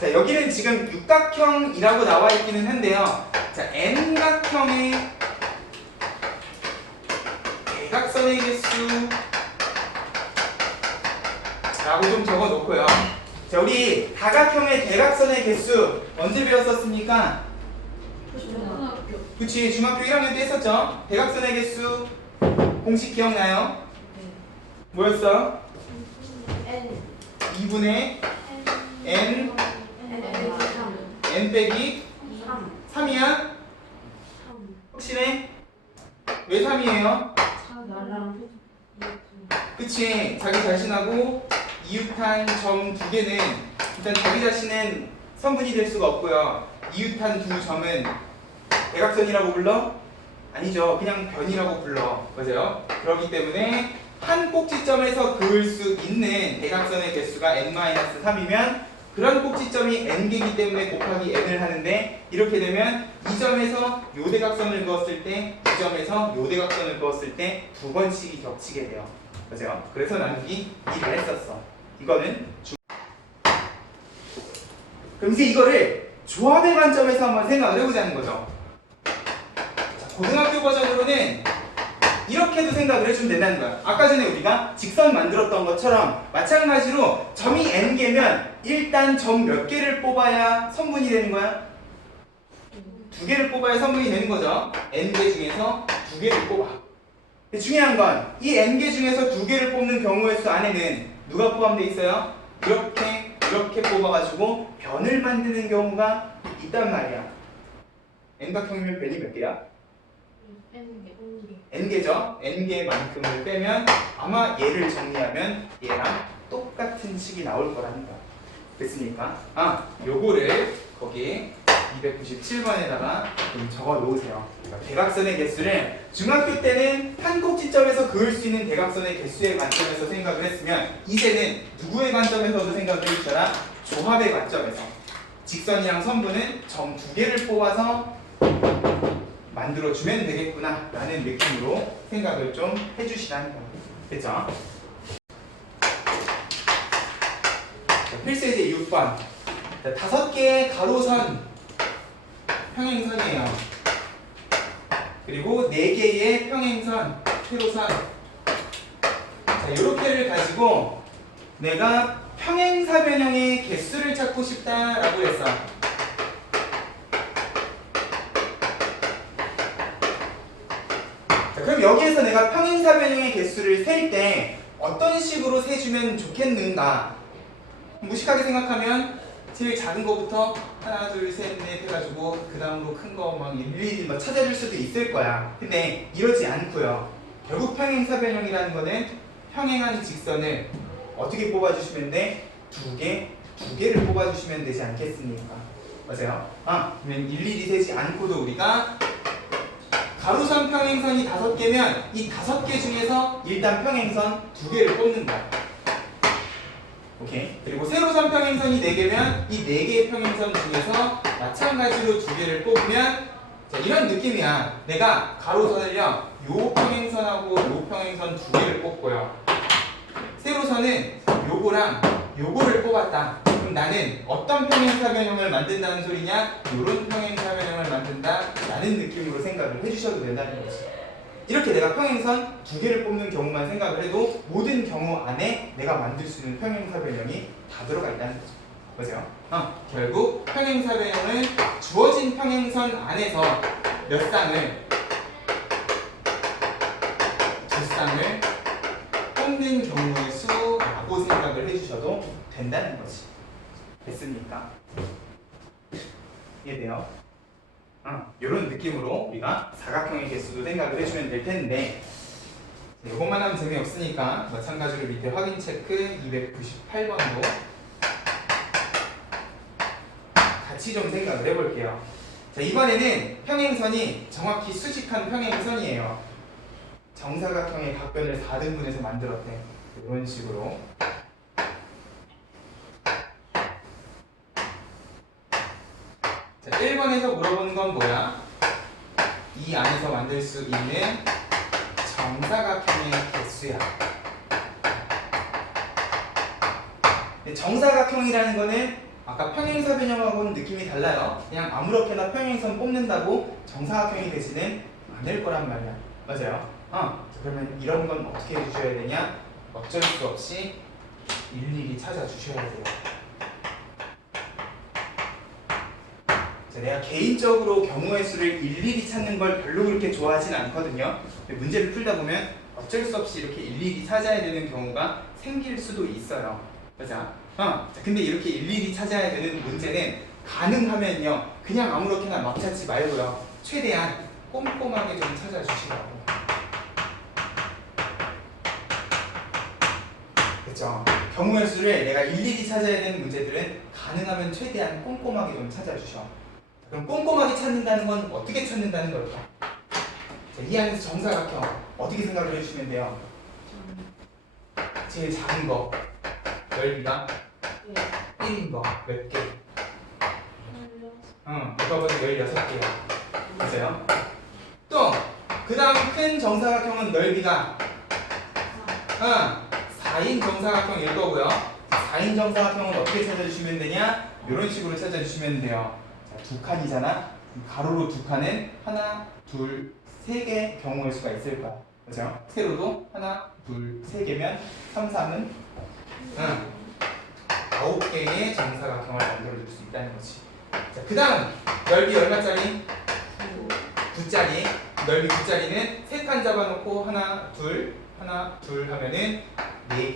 자, 여기는 지금 육각형이라고 나와 있기는 한데요. 자, N각형의 대각선의 개수 라고 좀 적어 놓고요. 자, 우리 다각형의 대각선의 개수 언제 배웠었습니까? 그치, 중학교 1학년 때 했었죠? 대각선의 개수 공식 기억나요? 뭐였어? N 2분의 N N 빼기 3이야? 확실해? 왜 3이에요? 그치, 자기 자신하고 이웃한 점 2개는 일단 자기 자신은 선분이 될 수가 없고요. 이웃한 2점은 대각선이라고 불러? 아니죠. 그냥 변이라고 불러. 맞아요? 그렇기 때문에 한 꼭지점에서 그을 수 있는 대각선의 개수가 n-3이면 그런 꼭지점이 n개이기 때문에 곱하기 n을 하는데, 이렇게 되면 이 점에서 요 대각선을 그었을 때, 이 점에서 요 대각선을 그었을 때 2번씩이 겹치게 돼요. 맞아요? 그래서 나누기 2를 했었어. 이거는 그럼 이제 이거를 조합의 관점에서 한번 생각을 해보자는 거죠. 자, 고등학교 버전으로는 이렇게도 생각을 해주면 된다는 거야. 아까 전에 우리가 직선 만들었던 것처럼 마찬가지로 점이 n개면 일단 점 몇 개를 뽑아야 선분이 되는 거야? 2개를 뽑아야 선분이 되는 거죠. n개 중에서 2개를 뽑아. 중요한 건 이 n개 중에서 2개를 뽑는 경우의 수 안에는 누가 포함되어 있어요? 이렇게 뽑아가지고 변을 만드는 경우가 있단 말이야. n각형이면 변이 몇 개야? n개죠? n개만큼을 빼면 아마 얘를 정리하면 얘랑 똑같은 식이 나올 거라는 거야. 됐습니까? 요거를 거기 297번에다가 좀 적어 놓으세요. 그러니까 대각선의 개수를 중학교 때는 한 꼭지점에서 그을 수 있는 대각선의 개수의 관점에서 생각을 했으면, 이제는 누구의 관점에서도 생각을 해주셔라. 조합의 관점에서 직선이랑 선분은 점 2개를 뽑아서 만들어주면 되겠구나 라는 느낌으로 생각을 좀 해주시라는 거예요. 됐죠? 필수예제 6번. 5개의 가로선 평행선이에요. 그리고 4개의 평행선, 세로선. 자, 요렇게를 가지고 내가 평행사변형의 개수를 찾고 싶다라고 했어. 자, 그럼 여기에서 내가 평행사변형의 개수를 셀 때 어떤 식으로 세주면 좋겠는가? 무식하게 생각하면 제일 작은 거부터 하나, 둘, 셋, 넷 해가지고 그 다음으로 큰 거 막 일일이 막 찾아줄 수도 있을 거야. 근데 이러지 않고요. 결국 평행사변형이라는 거는 평행한 직선을 어떻게 뽑아주시면 돼? 2개를 뽑아주시면 되지 않겠습니까? 맞아요? 그러면 일일이 세지 않고도 우리가 가로선 평행선이 5개면 이 5개 중에서 일단 평행선 2개를 뽑는 거야. 오케이. 그리고 세로선 평행선이 4개면 이 4개의 평행선 중에서 마찬가지로 2개를 뽑으면, 자, 이런 느낌이야. 내가 가로선을요, 요 평행선하고 요 평행선 2개를 뽑고요. 세로선은 요거랑 요거를 뽑았다. 그럼 나는 어떤 평행사변형을 만든다는 소리냐? 요런 평행사변형을 만든다 라는 느낌으로 생각을 해주셔도 된다는 거지. 이렇게 내가 평행선 2개를 뽑는 경우만 생각을 해도 모든 경우 안에 내가 만들 수 있는 평행사변형이 다 들어가 있다는 거죠. 맞아요? 결국 평행사변형은 주어진 평행선 안에서 몇 쌍을, 2쌍을 뽑는 경우의 수라고 생각을 해주셔도 된다는 거지. 됐습니까? 이해돼요? 이런 느낌으로 우리가 사각형의 개수도 생각을 해주면 될 텐데, 이것만 하면 재미없으니까 마찬가지로 밑에 확인 체크 298번도 같이 좀 생각을 해볼게요. 자, 이번에는 평행선이 정확히 수직한 평행선이에요. 정사각형의 각변을 4등분해서 만들었대. 이런 식으로. 자, 1번에서 물어보는 건 뭐야? 이 안에서 만들 수 있는 정사각형의 개수야. 정사각형이라는 거는 아까 평행사변형하고는 느낌이 달라요. 그냥 아무렇게나 평행선 뽑는다고 정사각형이 되지는 않을 거란 말이야. 맞아요? 그러면 이런 건 어떻게 해주셔야 되냐? 어쩔 수 없이 일일이 찾아주셔야 돼요. 자, 내가 개인적으로 경우의 수를 일일이 찾는 걸 별로 그렇게 좋아하진 않거든요. 문제를 풀다 보면 어쩔 수 없이 이렇게 일일이 찾아야 되는 경우가 생길 수도 있어요. 맞아? 근데 이렇게 일일이 찾아야 되는 문제는 가능하면요, 그냥 아무렇게나 막 찾지 말고요, 최대한 꼼꼼하게 좀 찾아주시라고. 그쵸? 경우의 수를 내가 일일이 찾아야 되는 문제들은 가능하면 최대한 꼼꼼하게 좀 찾아주셔. 그럼 꼼꼼하게 찾는다는 건 어떻게 찾는다는 걸까? 자, 이 안에서 정사각형 어떻게 생각을 해주시면 돼요? 제일 작은 거 넓이가 1인 거 몇 개? 이거보다 16개요. 맞아요? 또 그 다음 큰 정사각형은 넓이가 4인 정사각형일 거고요. 4인 정사각형은 어떻게 찾아주시면 되냐? 이런 식으로 찾아주시면 돼요. 자, 두 칸이잖아. 가로로 두 칸은 하나, 둘, 세 개 경우의 수가 있을 거야. 그죠? 세로도 하나, 둘, 세 개면 3, 3은 9개의 정사각형을 만들어줄 수 있다는 거지. 자, 그 다음 넓이 얼마짜리? 9짜리. 넓이 9짜리는 3칸 잡아놓고 하나, 둘 하면은 4개.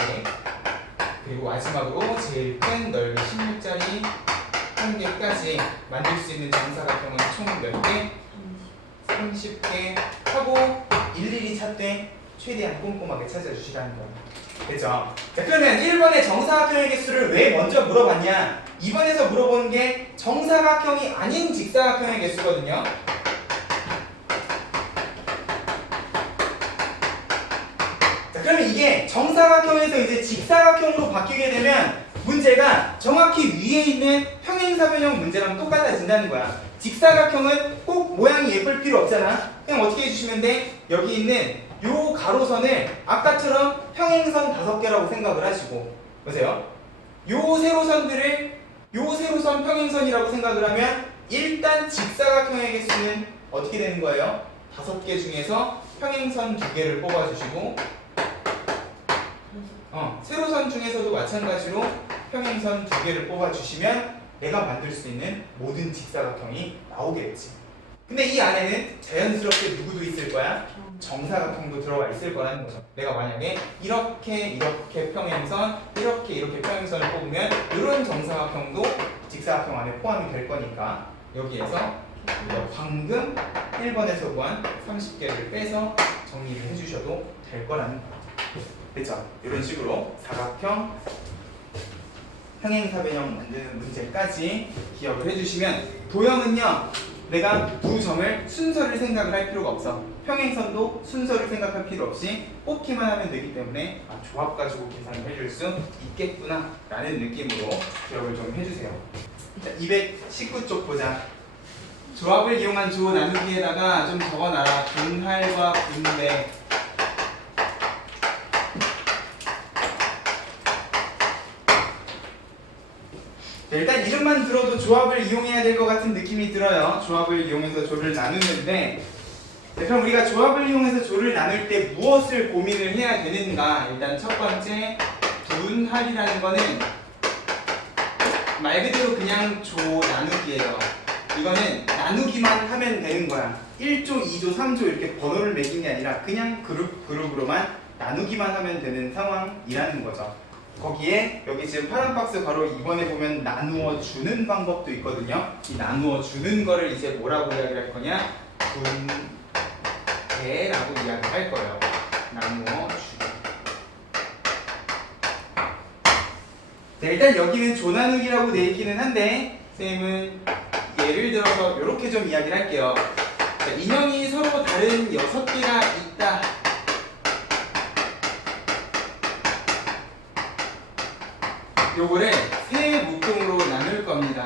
그리고 마지막으로 제일 큰 넓이 16짜리 1개까지 만들 수 있는 정사각형은 총 몇 개? 30개 하고 일일이 찾되 최대한 꼼꼼하게 찾아주시라는 거예요. 됐죠? 자, 그러면 1번의 정사각형의 개수를 왜 먼저 물어봤냐? 2번에서 물어보는 게 정사각형이 아닌 직사각형의 개수거든요. 자, 그러면 이게 정사각형에서 이제 직사각형으로 바뀌게 되면 문제가 정확히 위에 있는 평행사변형 문제랑 똑같아진다는 거야. 직사각형은 꼭 모양이 예쁠 필요 없잖아. 그냥 어떻게 해주시면 돼? 여기 있는 요 가로선을 아까처럼 평행선 5개라고 생각을 하시고, 보세요. 요 세로선들을 요 세로선 평행선이라고 생각을 하면 일단 직사각형의 개수는 어떻게 되는 거예요? 5개 중에서 평행선 2개를 뽑아주시고, 세로선 중에서도 마찬가지로 평행선 2개를 뽑아주시면 내가 만들 수 있는 모든 직사각형이 나오겠지. 근데 이 안에는 자연스럽게 누구도 있을 거야? 정사각형도 들어가 있을 거라는 거죠. 내가 만약에 이렇게 평행선, 이렇게 평행선을 뽑으면 이런 정사각형도 직사각형 안에 포함이 될 거니까 여기에서 방금 1번에서 구한 30개를 빼서 정리를 해주셔도 될 거라는 거죠. 그렇죠? 이런 식으로 사각형, 평행사변형 만드는 문제까지 기억을 해주시면, 도형은요, 내가 두 점을 순서를 생각을 할 필요가 없어. 평행선도 순서를 생각할 필요 없이 뽑기만 하면 되기 때문에 조합 가지고 계산을 해줄 수 있겠구나 라는 느낌으로 기억을 좀 해주세요. 자, 219쪽 보자. 조합을 이용한 조 나누기에다가 좀 적어놔라. 분할과 분배. 일단 이름만 들어도 조합을 이용해야 될 것 같은 느낌이 들어요. 조합을 이용해서 조를 나누는데, 그럼 우리가 조합을 이용해서 조를 나눌 때 무엇을 고민을 해야 되는가? 일단 첫 번째, 분할이라는 거는 말 그대로 그냥 조 나누기예요. 이거는 나누기만 하면 되는 거야. 1조, 2조, 3조 이렇게 번호를 매긴 게 아니라 그냥 그룹으로만 나누기만 하면 되는 상황이라는 거죠. 거기에 여기 지금 파란 박스 바로 2번에 보면 나누어 주는 방법도 있거든요. 이 나누어 주는 거를 이제 뭐라고 이야기를 할 거냐? 분배라고 이야기를 할 거예요. 나누어 주기. 자, 일단 여기는 조나누기라고 되어 있기는 한데 선생님은 예를 들어서 이렇게 좀 이야기를 할게요. 자, 인형이 서로 다른 6개가 있다. 요거를 세 묶음으로 나눌 겁니다.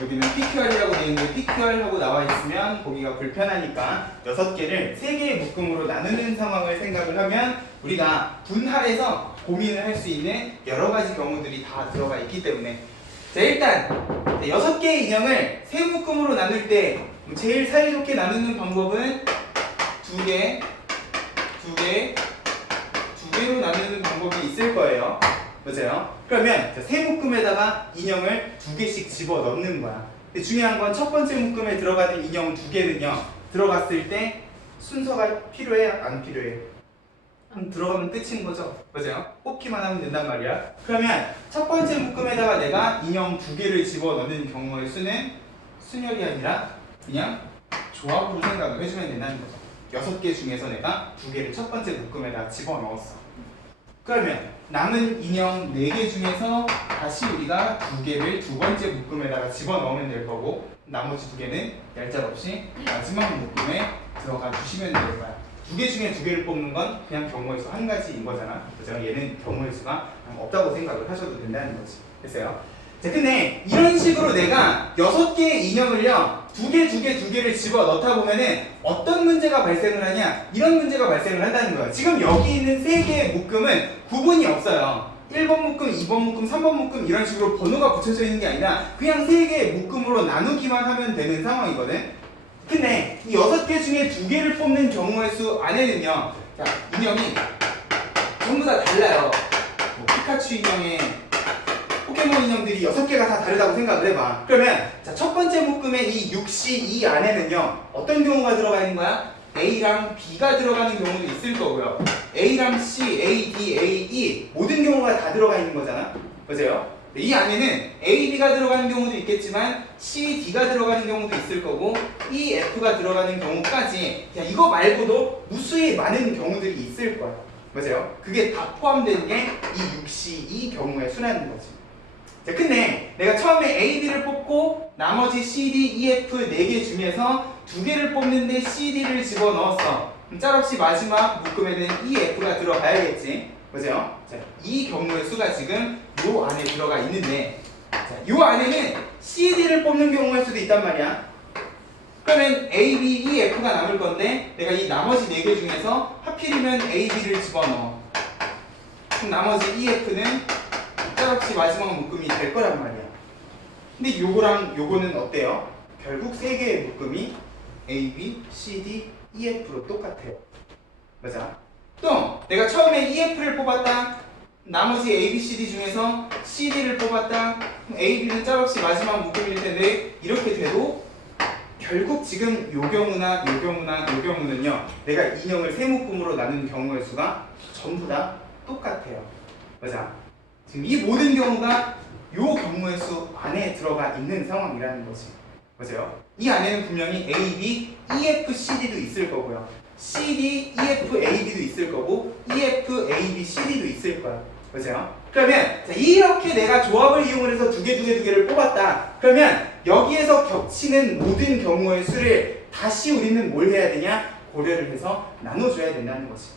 여기는 PQR이라고 되어 있는데 PQR하고 나와 있으면 보기가 불편하니까 6개를 3개의 묶음으로 나누는 상황을 생각을 하면 우리가 분할해서 고민을 할 수 있는 여러 가지 경우들이 다 들어가 있기 때문에 자, 일단 6개의 인형을 3묶음으로 나눌 때 제일 사이좋게 나누는 방법은 2개, 2개로 나누는 방법이 있을 거예요. 맞아요? 그러면 3묶음에다가 인형을 2개씩 집어 넣는 거야. 근데 중요한 건 첫 번째 묶음에 들어가는 인형 2개는요, 들어갔을 때 순서가 필요해? 안 필요해? 들어가면 끝인 거죠. 맞아요? 뽑기만 하면 된단 말이야. 그러면 첫 번째 묶음에다가 내가 인형 2개를 집어 넣는 경우의 수는 순열이 아니라 그냥 조합으로 생각을 해주면 된다는 거죠. 6개 중에서 내가 2개를 첫 번째 묶음에다 집어 넣었어. 그러면 남은 인형 4개 중에서 다시 우리가 2개를 두 번째 묶음에다가 집어넣으면 될 거고 나머지 2개는 얄짤없이 마지막 묶음에 들어가 주시면 될 거야. 2개 중에 2개를 뽑는 건 그냥 경우의 수 한 가지인 거잖아. 그죠? 얘는 경우의 수가 없다고 생각을 하셔도 된다는 거지. 됐어요? 자, 근데 이런 식으로 내가 6개의 인형을요 2개를 집어 넣다 보면은 어떤 문제가 발생을 하냐, 이런 문제가 발생을 한다는 거예요. 지금 여기 있는 3개의 묶음은 구분이 없어요. 1번 묶음, 2번 묶음, 3번 묶음 이런 식으로 번호가 붙여져 있는 게 아니라 그냥 3개의 묶음으로 나누기만 하면 되는 상황이거든. 근데 이 6개 중에 2개를 뽑는 경우의 수 안에는요, 자, 인형이 전부 다 달라요. 뭐 피카츄 인형에 포켓몬 인형들이 6개가 다 다르다고 생각을 해봐. 그러면 자, 첫 번째 묶음의 이 6C2 안에는요 어떤 경우가 들어가 있는 거야? A랑 B가 들어가는 경우도 있을 거고요. A랑 C, A, D, A, E 모든 경우가 다 들어가 있는 거잖아. 맞아요? 이 안에는 A, B가 들어가는 경우도 있겠지만 C, D가 들어가는 경우도 있을 거고 E, F가 들어가는 경우까지 야, 이거 말고도 무수히 많은 경우들이 있을 거야. 맞아요? 그게 다 포함된 게 이 6C2 경우의 수라는 거지. 자, 근데 내가 처음에 A, B를 뽑고 나머지 C, D, E, F 4개 중에서 2개를 뽑는데 C, D를 집어넣었어. 그럼 짤없이 마지막 묶음에는 E, F가 들어가야겠지. 그죠? 자, 이 경우의 수가 지금 요 안에 들어가 있는데 자, 요 안에는 C, D를 뽑는 경우의 수도 있단 말이야. 그러면 A, B, E, F가 남을 건데 내가 이 나머지 4개 중에서 하필이면 A, B를 집어넣어. 그럼 나머지 E, F는 짤없이 마지막 묶음이 될 거란 말이야. 근데 요거랑 요거는 어때요? 결국 3개의 묶음이 A, B, C, D, E, F로 똑같아요. 맞아? 또 내가 처음에 E, F를 뽑았다. 나머지 A, B, C, D 중에서 C, D를 뽑았다. 그럼 A, B는 짤없이 마지막 묶음일 텐데 이렇게 돼도 결국 지금 요 경우나 요 경우나 요 경우는요 내가 인형을 3묶음으로 나눈 경우의 수가 전부 다 똑같아요. 맞아? 지금 이 모든 경우가 요 경우의 수 안에 들어가 있는 상황이라는 거지. 맞아요? 이 안에는 분명히 A, B, E, F, C, D도 있을 거고요. C, D, E, F, A, B도 있을 거고 E, F, A, B, C, D도 있을 거야. 맞아요? 그러면 자, 이렇게 내가 조합을 이용을 해서 2개를 뽑았다. 그러면 여기에서 겹치는 모든 경우의 수를 다시 우리는 뭘 해야 되냐? 고려를 해서 나눠줘야 된다는 거지.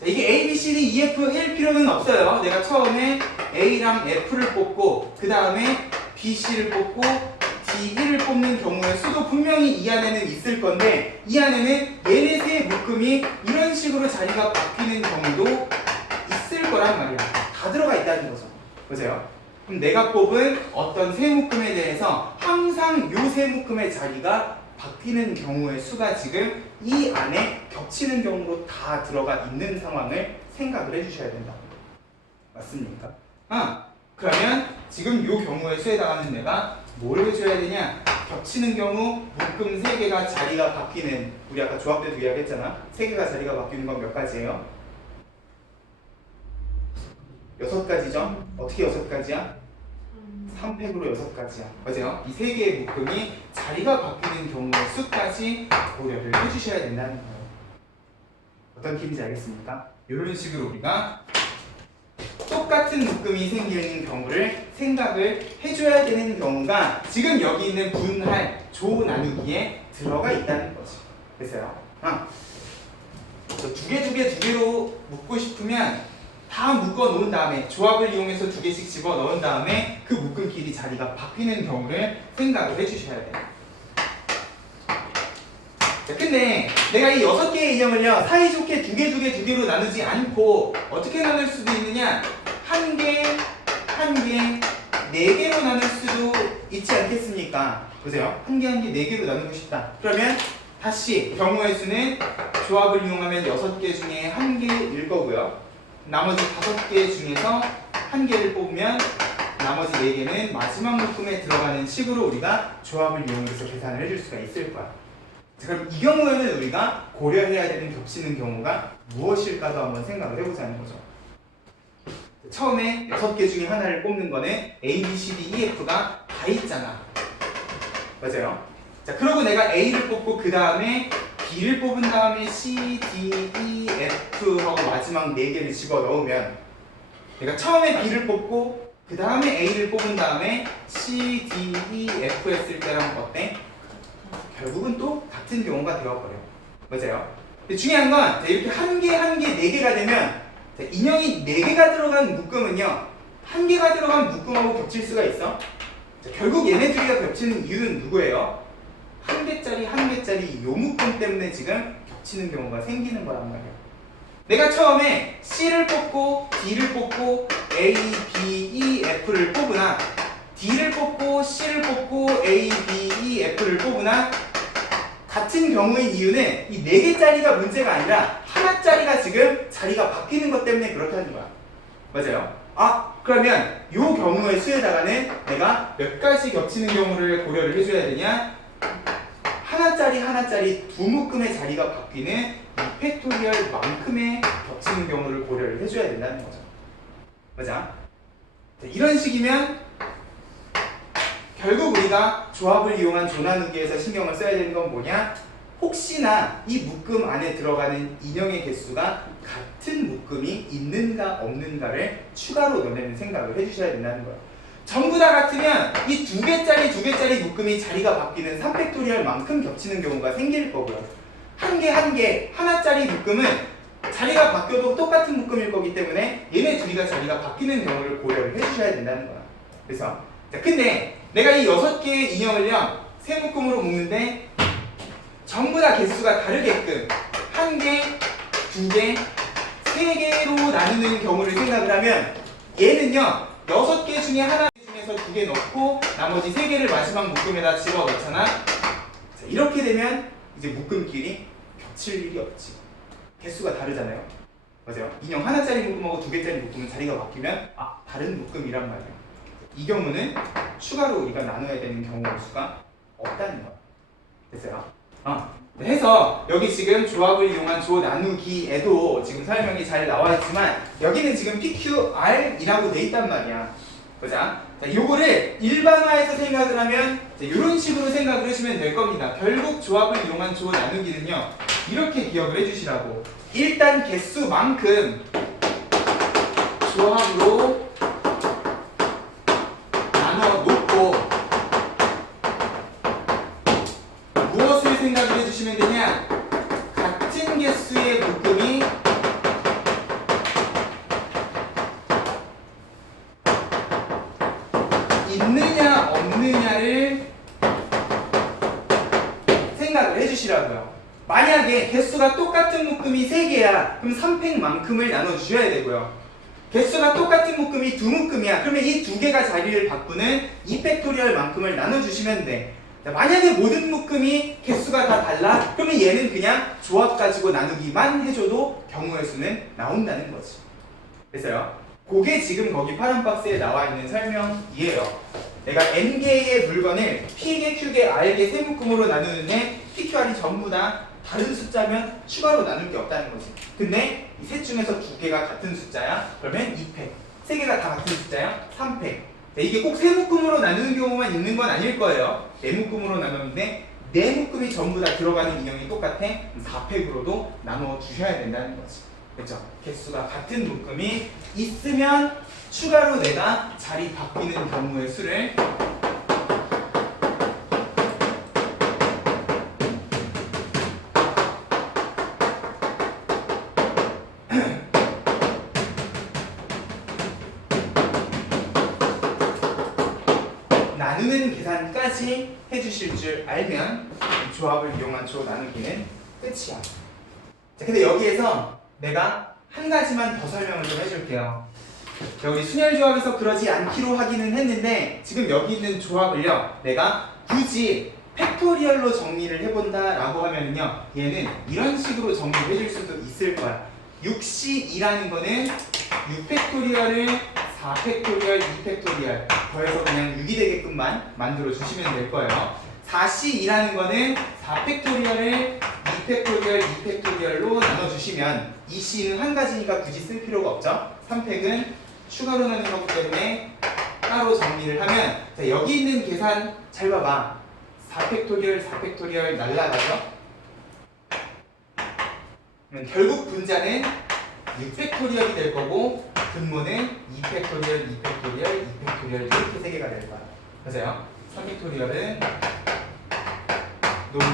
자, 이게 A, B, C, D, E, F 일 필요는 없어요. 내가 처음에 A랑 F를 뽑고 그 다음에 B, C를 뽑고 D, E를 뽑는 경우의 수도 분명히 이 안에는 있을 건데 이 안에는 얘네 세 묶음이 이런 식으로 자리가 바뀌는 경우도 있을 거란 말이야. 다 들어가 있다는 거죠. 맞아요? 그럼 내가 뽑은 어떤 세 묶음에 대해서 항상 요 세 묶음의 자리가 바뀌는 경우의 수가 지금 이 안에 겹치는 경우로 다 들어가 있는 상황을 생각을 해주셔야 된다. 맞습니까? 그러면 지금 요 경우의 수에 해당하는 내가 뭘 해줘야 되냐? 겹치는 경우 묶음 3개가 자리가 바뀌는, 우리 아까 조합 때도 이야기했잖아. 3개가 자리가 바뀌는 건 몇 가지예요? 6가지죠? 어떻게 6가지야? 3팩으로 6가지야. 맞아요? 이 3개의 묶음이 자리가 바뀌는 경우의 수까지 고려를 해주셔야 된다는 거예요. 어떤 팁인지 알겠습니까? 이런 식으로 우리가 똑같은 묶음이 생기는 경우를 생각을 해줘야 되는 경우가 지금 여기 있는 분할, 조 나누기에 들어가 있다는 거지. 됐어요? 두 개로 묶고 싶으면 다 묶어 놓은 다음에 조합을 이용해서 2개씩 집어 넣은 다음에 그 묶음끼리 자리가 바뀌는 경우를 생각을 해주셔야 돼요. 자, 근데 내가 이 6개의 인형을요 사이좋게 2개로 나누지 않고 어떻게 나눌 수도 있느냐, 1개, 4개로 나눌 수도 있지 않겠습니까? 보세요. 1개, 4개로 나누고 싶다. 그러면 다시 경우의 수는 조합을 이용하면 6개 중에 1개일 거고요. 나머지 5개 중에서 1개를 뽑으면 나머지 4개는 마지막 묶음에 들어가는 식으로 우리가 조합을 이용해서 계산을 해줄 수가 있을 거야. 자, 그럼 이 경우에는 우리가 고려해야 되는 겹치는 경우가 무엇일까도 한번 생각을 해보자는 거죠. 처음에 6개 중에 하나를 뽑는 거는 A, B, C, D, E, F가 다 있잖아. 맞아요? 자, 그러고 내가 A를 뽑고 그 다음에 B를 뽑은 다음에 C, D, E, F 하고 마지막 4개를 집어 넣으면 내가 처음에 B를 뽑고 그 다음에 A를 뽑은 다음에 C, D, E, F 했을 때랑 어때? 결국은 또 같은 경우가 되어버려. 맞아요? 근데 중요한 건 이렇게 1개, 4개가 되면 인형이 4개가 들어간 묶음은요 1개가 들어간 묶음하고 겹칠 수가 있어. 자, 결국 얘네들이가 겹치는 이유는 누구예요? 1개짜리 요 묶음 때문에 지금 겹치는 경우가 생기는 거란 말이야. 내가 처음에 C를 뽑고 D를 뽑고 A, B, E, F를 뽑으나 D를 뽑고 C를 뽑고 A, B, E, F를 뽑으나 같은 경우인 이유는 이 4개짜리가 문제가 아니라 하나짜리가 지금 자리가 바뀌는 것 때문에 그렇게 하는 거야. 맞아요? 그러면 이 경우의 수에다가는 내가 몇 가지 겹치는 경우를 고려를 해줘야 되냐? 하나짜리 두 묶음의 자리가 바뀌는 2팩토리얼만큼의 겹치는 경우를 고려를 해줘야 된다는 거죠. 맞아? 이런 식이면 결국 우리가 조합을 이용한 조나누기에서 신경을 써야 되는 건 뭐냐? 혹시나 이 묶음 안에 들어가는 인형의 개수가 같은 묶음이 있는가 없는가를 추가로 넣어내는 생각을 해주셔야 된다는 거예요. 전부 다 같으면 이 2개짜리 묶음이 자리가 바뀌는 3팩토리얼만큼 겹치는 경우가 생길 거고요. 1개, 하나짜리 묶음은 자리가 바뀌어도 똑같은 묶음일 거기 때문에 얘네 둘이가 자리가 바뀌는 경우를 고려를 해주셔야 된다는 거야. 그래서 자, 근데 내가 이 6개의 인형을요 세 묶음으로 묶는데 전부 다 개수가 다르게끔 1개, 2개, 3개로 나누는 경우를 생각을 하면 얘는요 6개 중에 하나 중에서 2개 넣고 나머지 3개를 마지막 묶음에다 집어넣잖아. 자, 이렇게 되면 이제 묶음끼리 겹칠 일이 없지. 개수가 다르잖아요. 맞아요? 인형 하나짜리 묶음하고 2개짜리 묶음은 자리가 바뀌면 다른 묶음이란 말이에요. 이 경우는 추가로 우리가 나눠야 되는 경우 수가 없다는 거야. 됐어요? 해서 여기 지금 조합을 이용한 조 나누기에도 지금 설명이 잘 나와 있지만 여기는 지금 PQR이라고 돼 있단 말이야. 보자. 자, 요거를 일반화해서 생각을 하면 이런 식으로 생각을 해주면 될 겁니다. 결국 조합을 이용한 조 나누기는요 이렇게 기억을 해주시라고. 일단 개수만큼 조합으로 나눠놓고 무엇을 생각을 해주시면 되냐? 같은 개수의 묶음이 있느냐 없느냐를 생각을 해주시라고요. 만약에 개수가 똑같은 묶음이 3개야 그럼 3팩만큼을 나눠주셔야 되고요. 개수가 똑같은 묶음이 2묶음이야 그러면 이 2개가 자리를 바꾸는 2팩토리얼만큼을 나눠주시면 돼. 자, 만약에 모든 묶음이 개수가 다 달라 그러면 얘는 그냥 조합 가지고 나누기만 해줘도 경우의 수는 나온다는 거지. 됐어요? 그게 지금 거기 파란 박스에 나와 있는 설명이에요. 내가 n개의 물건을 p개, q개, r개 세 묶음으로 나누는데 pqr이 전부 다 다른 숫자면 추가로 나눌 게 없다는 거지. 근데 이 셋 중에서 2개가 같은 숫자야? 그러면 2팩. 세 개가 다 같은 숫자야? 3팩. 이게 꼭 세 묶음으로 나누는 경우만 있는 건 아닐 거예요. 네 묶음으로 나눴는데 네 묶음이 전부 다 들어가는 인형이 똑같아. 4팩으로도 나눠 주셔야 된다는 거지. 그렇죠? 개수가 같은 묶음이 있으면 추가로 내가 자리 바뀌는 경우의 수를 나누는 계산까지 해주실 줄 알면 조합을 이용한 조 나누기는 끝이야. 자, 근데 여기에서 내가 한 가지만 더 설명을 좀 해줄게요. 자, 우리 순열 조합에서 그러지 않기로 하기는 했는데 지금 여기 있는 조합을요, 내가 굳이 팩토리얼로 정리를 해본다라고 하면요, 얘는 이런 식으로 정리를 해줄 수도 있을 거야. 6C2라는 거는 6팩토리얼을 4팩토리얼, 2팩토리얼 더해서 그냥 6이 되게끔만 만들어 주시면 될 거예요. 4C2라는 거는 4팩토리얼을 2팩토리얼, 2팩토리얼로 나눠주시면 2C는 한 가지니까 굳이 쓸 필요가 없죠. 3팩은 추가로 나눈 거기 때문에 따로 정리를 하면, 자, 여기 있는 계산 잘 봐봐. 4팩토리얼, 4팩토리얼 날라가죠? 결국 분자는 6팩토리얼이 될 거고 분모는 2팩토리얼, 2팩토리얼, 2팩토리얼 이렇게 세 개가 될 거야. 맞아요? 3팩토리얼은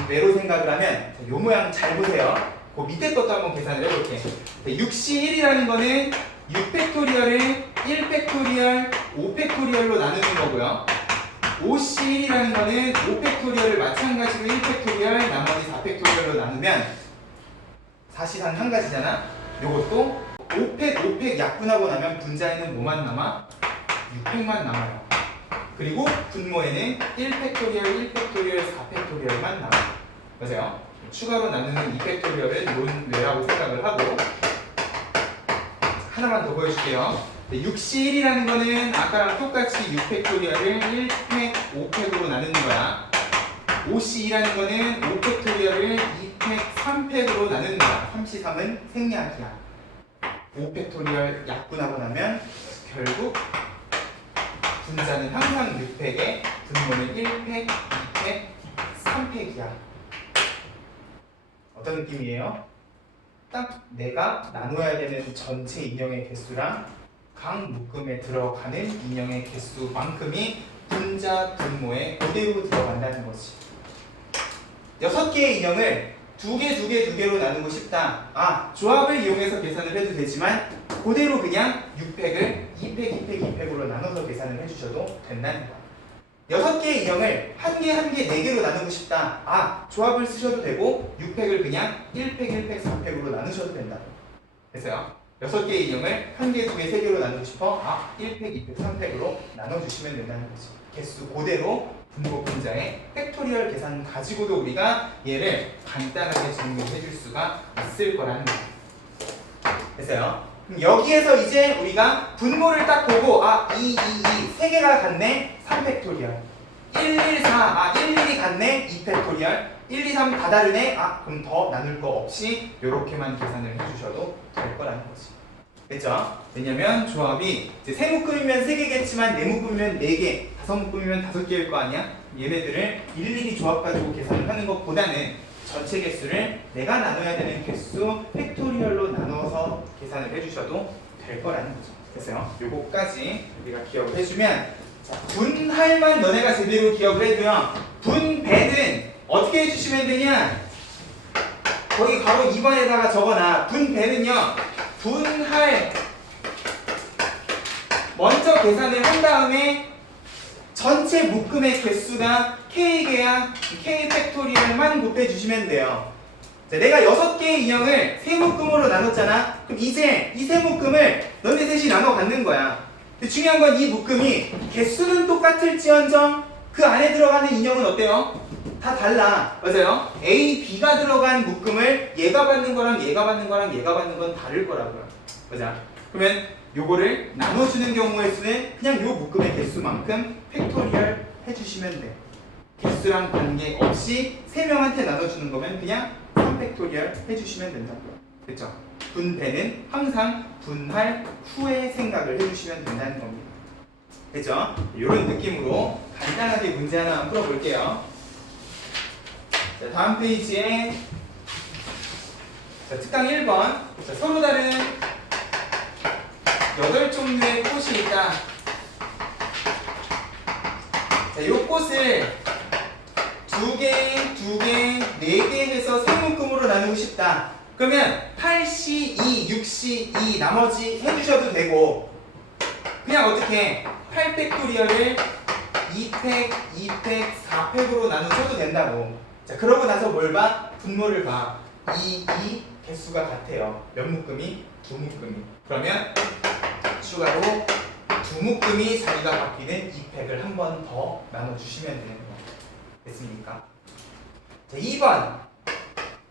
외로 생각을 하면 요 모양 잘 보세요. 그 밑에 것도 한번 계산을 해볼게. 6C1이라는 거는 6팩토리얼을 1팩토리얼, 5팩토리얼로 나누는 거고요. 5C1이라는 거는 5팩토리얼을 마찬가지로 1팩토리얼, 나머지 4팩토리얼로 나누면 사실상 한 가지잖아. 요것도 5팩 약분하고 나면 분자에는 뭐만 남아? 6팩만 남아요. 그리고 분모에는 1팩토리얼, 1팩토리얼, 4팩토리얼만 남아요. 맞아요? 추가로 나누는 2팩토리얼은 논외라고 생각을 하고, 하나만 더 보여줄게요. 6C1이라는 거는 아까랑 똑같이 6팩토리얼을 1팩, 5팩으로 나누는 거야. 5C2라는 거는 5팩토리얼을 2팩, 3팩으로 나누는 거야. 3C3은 생략이야. 5팩토리얼 약분하고 나면 결국 분자는 항상 6팩에 분모는 1팩, 2팩, 3팩이야. 어떤 느낌이에요? 딱 내가 나눠야 되는 전체 인형의 개수랑 각 묶음에 들어가는 인형의 개수만큼이 분자 분모에 그대로 들어간다는 거지. 6개의 인형을 2개로 나누고 싶다. 조합을 이용해서 계산을 해도 되지만 그대로 그냥 6팩을 2팩, 2팩, 2팩으로 나눠서 계산을 해주셔도 된다는 거야. 6개의 인형을 한 개, 4개로 나누고 싶다. 조합을 쓰셔도 되고 6팩을 그냥 1팩, 1팩, 4팩으로 나누셔도 된다. 됐어요? 6개의 인형을 1개, 2개, 3개로 나누고 싶어? 1팩, 2팩, 3팩으로 나눠주시면 된다는 거지. 개수 그대로 분모 분자의 팩토리얼 계산 가지고도 우리가 얘를 간단하게 정리해 줄 수가 있을 거라는 거예요. 됐어요? 그럼 여기에서 이제 우리가 분모를 딱 보고 2, 2, 2, 3개가 같네. 3팩토리얼 1, 1, 4, 1, 1이 같네. 2팩토리얼 1, 2, 3 다 다르네. 그럼 더 나눌 거 없이 이렇게만 계산을 해주셔도 될 거라는 거지. 됐죠? 왜냐면 조합이 이제 세 묶음이면 3개겠지만 네 묶음이면 4개, 5 묶음이면 5개일 거 아니야? 얘네들을 일일이 조합 가지고 계산을 하는 것보다는 전체 개수를 내가 나눠야 되는 개수 팩토리얼로 나눠서 계산을 해주셔도 될 거라는 거죠. 됐어요? 요거까지 우리가 기억을 해주면, 자, 분할만 너네가 제대로 기억을 해도요, 분배는 어떻게 해주시면 되냐? 거기 바로 2번에다가 적어놔. 분배는요, 분할 먼저 계산을 한 다음에 전체 묶음의 개수가 K개야 K 팩토리얼만 곱해주시면 돼요. 자, 내가 6개의 인형을 3묶음으로 나눴잖아. 그럼 이제 이 3묶음을 너네 셋이 나눠 갖는 거야. 근데 중요한 건 이 묶음이 개수는 똑같을지언정 그 안에 들어가는 인형은 어때요? 다 달라. 맞아요? A, B가 들어간 묶음을 얘가 받는 거랑 얘가 받는 거랑 얘가 받는 건 다를 거라고요. 맞아? 그러면 요거를 나눠주는 경우의 수는 그냥 요 묶음의 개수만큼 팩토리얼 해주시면 돼. 개수랑 관계없이 3명한테 나눠주는 거면 그냥 3팩토리얼 해주시면 된다고요. 됐죠? 분배는 항상 분할 후에 생각을 해주시면 된다는 겁니다. 됐죠? 이런 느낌으로 간단하게 문제 하나 풀어볼게요. 자, 다음 페이지에 자, 특강 1번. 자, 서로 다른 8종류의 꽃이 있다. 자, 이 꽃을 2개, 2개, 4개 해서 세 묶음으로 나누고 싶다. 그러면 8C, 2, 6C, 2 나머지 해주셔도 되고, 그냥 어떻게 8팩토리얼을 2팩, 2팩, 4팩으로 나누셔도 된다고. 자, 그러고 나서 뭘 봐? 분모를 봐. 2, 2 개수가 같아요. 몇 묶음이? 2묶음이. 그러면 추가로 2묶음이 자리가 바뀌는 2팩을 한 번 더 나눠주시면 되는 거예요. 됐습니까? 자, 2번.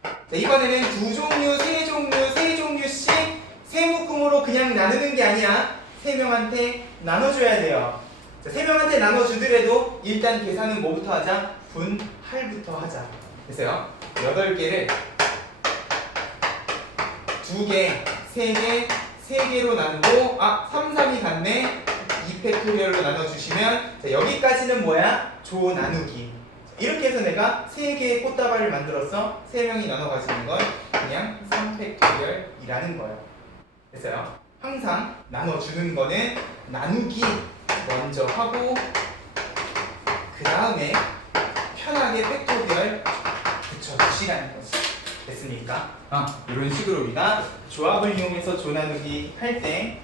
자, 이번에는 2종류, 3종류, 3종류씩 세 묶음으로 그냥 나누는 게 아니야. 3명한테 나눠줘야 돼요. 자, 3명한테 나눠주더라도 일단 계산은 뭐부터 하자? 분할부터 하자. 됐어요? 8개를 2개, 3개, 3개로 나누고 3, 3이 같네. 2팩토리얼로 나눠주시면 자, 여기까지는 뭐야? 조 나누기. 이렇게 해서 내가 3개의 꽃다발을 만들어서 3명이 나눠 가지는 건 그냥 3팩토리얼이라는 거예요. 됐어요? 항상 나눠주는 거는 나누기 먼저 하고 그 다음에 편하게 팩토리얼 붙여주시라는 거지. 됐습니까? 이런 식으로 우리가 조합을 이용해서 조 나누기 할 때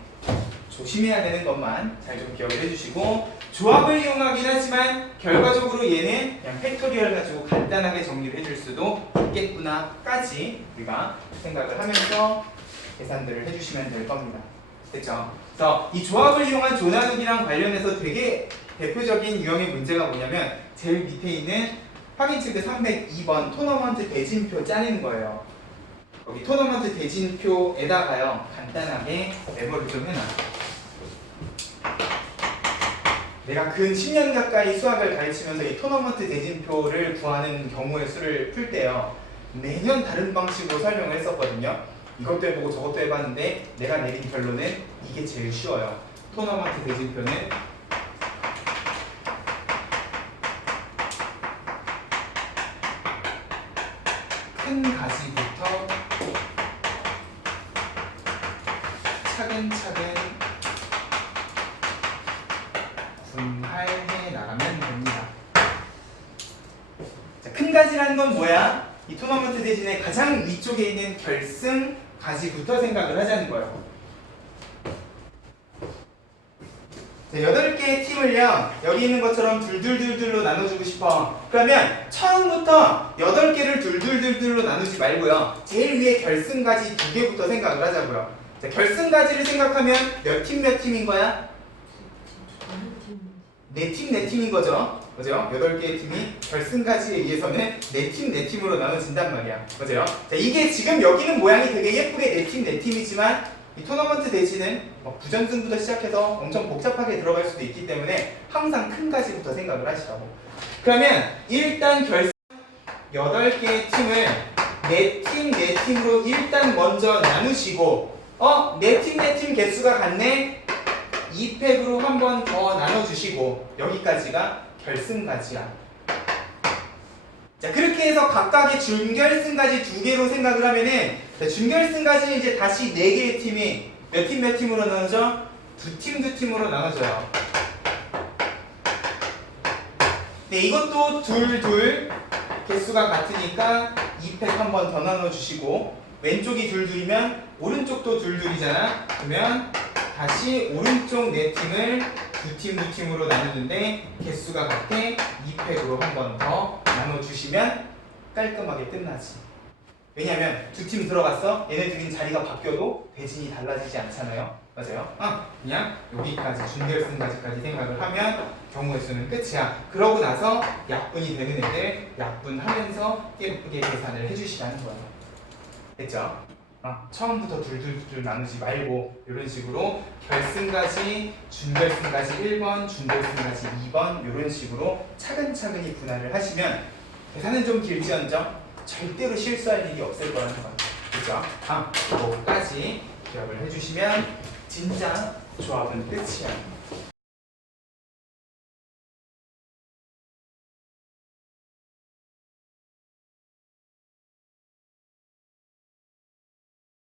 조심해야 되는 것만 잘 좀 기억을 해주시고, 조합을 이용하긴 하지만 결과적으로 얘는 그냥 팩토리얼 가지고 간단하게 정리를 해줄 수도 있겠구나까지 우리가 생각을 하면서 계산들을 해주시면 될 겁니다. 됐죠? 그래서 이 조합을 이용한 조 나누기랑 관련해서 되게 대표적인 유형의 문제가 뭐냐면 제일 밑에 있는 확인체크 302번 토너먼트 대진표 짜는 거예요. 여기 토너먼트 대진표에다가요 간단하게 메모를 좀 해놔. 내가 근 10년 가까이 수학을 가르치면서 이 토너먼트 대진표를 구하는 경우의 수를 풀 때요 매년 다른 방식으로 설명을 했었거든요. 이것도 해보고 저것도 해봤는데 내가 내린 결론은 이게 제일 쉬워요. 토너먼트 대진표는 큰 가지부터 차근차근 분할해 나가면 됩니다. 자, 큰 가지라는 건 뭐야? 이 토너먼트 대진의 가장 위쪽에 있는 결승 가지부터 생각을 하자는 거예요. 자, 8개의 팀을요 여기 있는 것처럼 둘둘둘둘로 나눠주고 싶어. 그러면 처음부터 8개를 둘둘둘둘로 나누지 말고요 제일 위에 결승 가지 2개부터 생각을 하자고요. 자, 결승 가지를 생각하면 몇 팀 몇 팀인 거야? 4팀 4팀인 거죠. 그죠? 8개의 팀이 결승까지에 의해서는 4팀 4팀으로 나눠진단 말이야. 그죠? 자, 이게 지금 여기는 모양이 되게 예쁘게 4팀 4팀이지만 이 토너먼트 대진은 부전승부터 시작해서 엄청 복잡하게 들어갈 수도 있기 때문에 항상 큰 가지부터 생각을 하시라고. 그러면 일단 결승 8개의 팀을 4팀 4팀으로 일단 먼저 나누시고 4팀 4팀 개수가 같네? 2팩으로 한 번 더 나눠주시고 여기까지가 결승가지야. 자, 그렇게 해서 각각의 준결승까지 2개로 생각을 하면은 준결승까지는 이제 다시 4개의 팀이 몇 팀 몇 팀으로 나눠져? 2팀 2팀으로 나눠져요. 네, 이것도 둘 개수가 같으니까 2팩 한 번 더 나눠주시고 왼쪽이 둘이면 오른쪽도 둘이잖아. 그러면 다시 오른쪽 4팀을 2팀 2팀으로 나누는데 개수가 같아 2팩으로 한 번 더 나눠주시면 깔끔하게 끝나지. 왜냐면 2팀 들어갔어? 얘네들은 자리가 바뀌어도 대진이 달라지지 않잖아요. 맞아요? 그냥 여기까지 준결승까지까지 생각을 하면 경우의 수는 끝이야. 그러고 나서 약분이 되는 애들 약분하면서 예쁘게 계산을 해주시라는 거예요. 됐죠? 처음부터 둘둘둘 나누지 말고 이런 식으로 결승까지, 준결승까지 1번, 준결승까지 2번 이런 식으로 차근차근히 분할을 하시면 계산은 좀 길지언정 절대로 실수할 일이 없을 거라는 거예요. 그죠? 요거까지 기억을 해주시면 진짜 조합은 끝이야.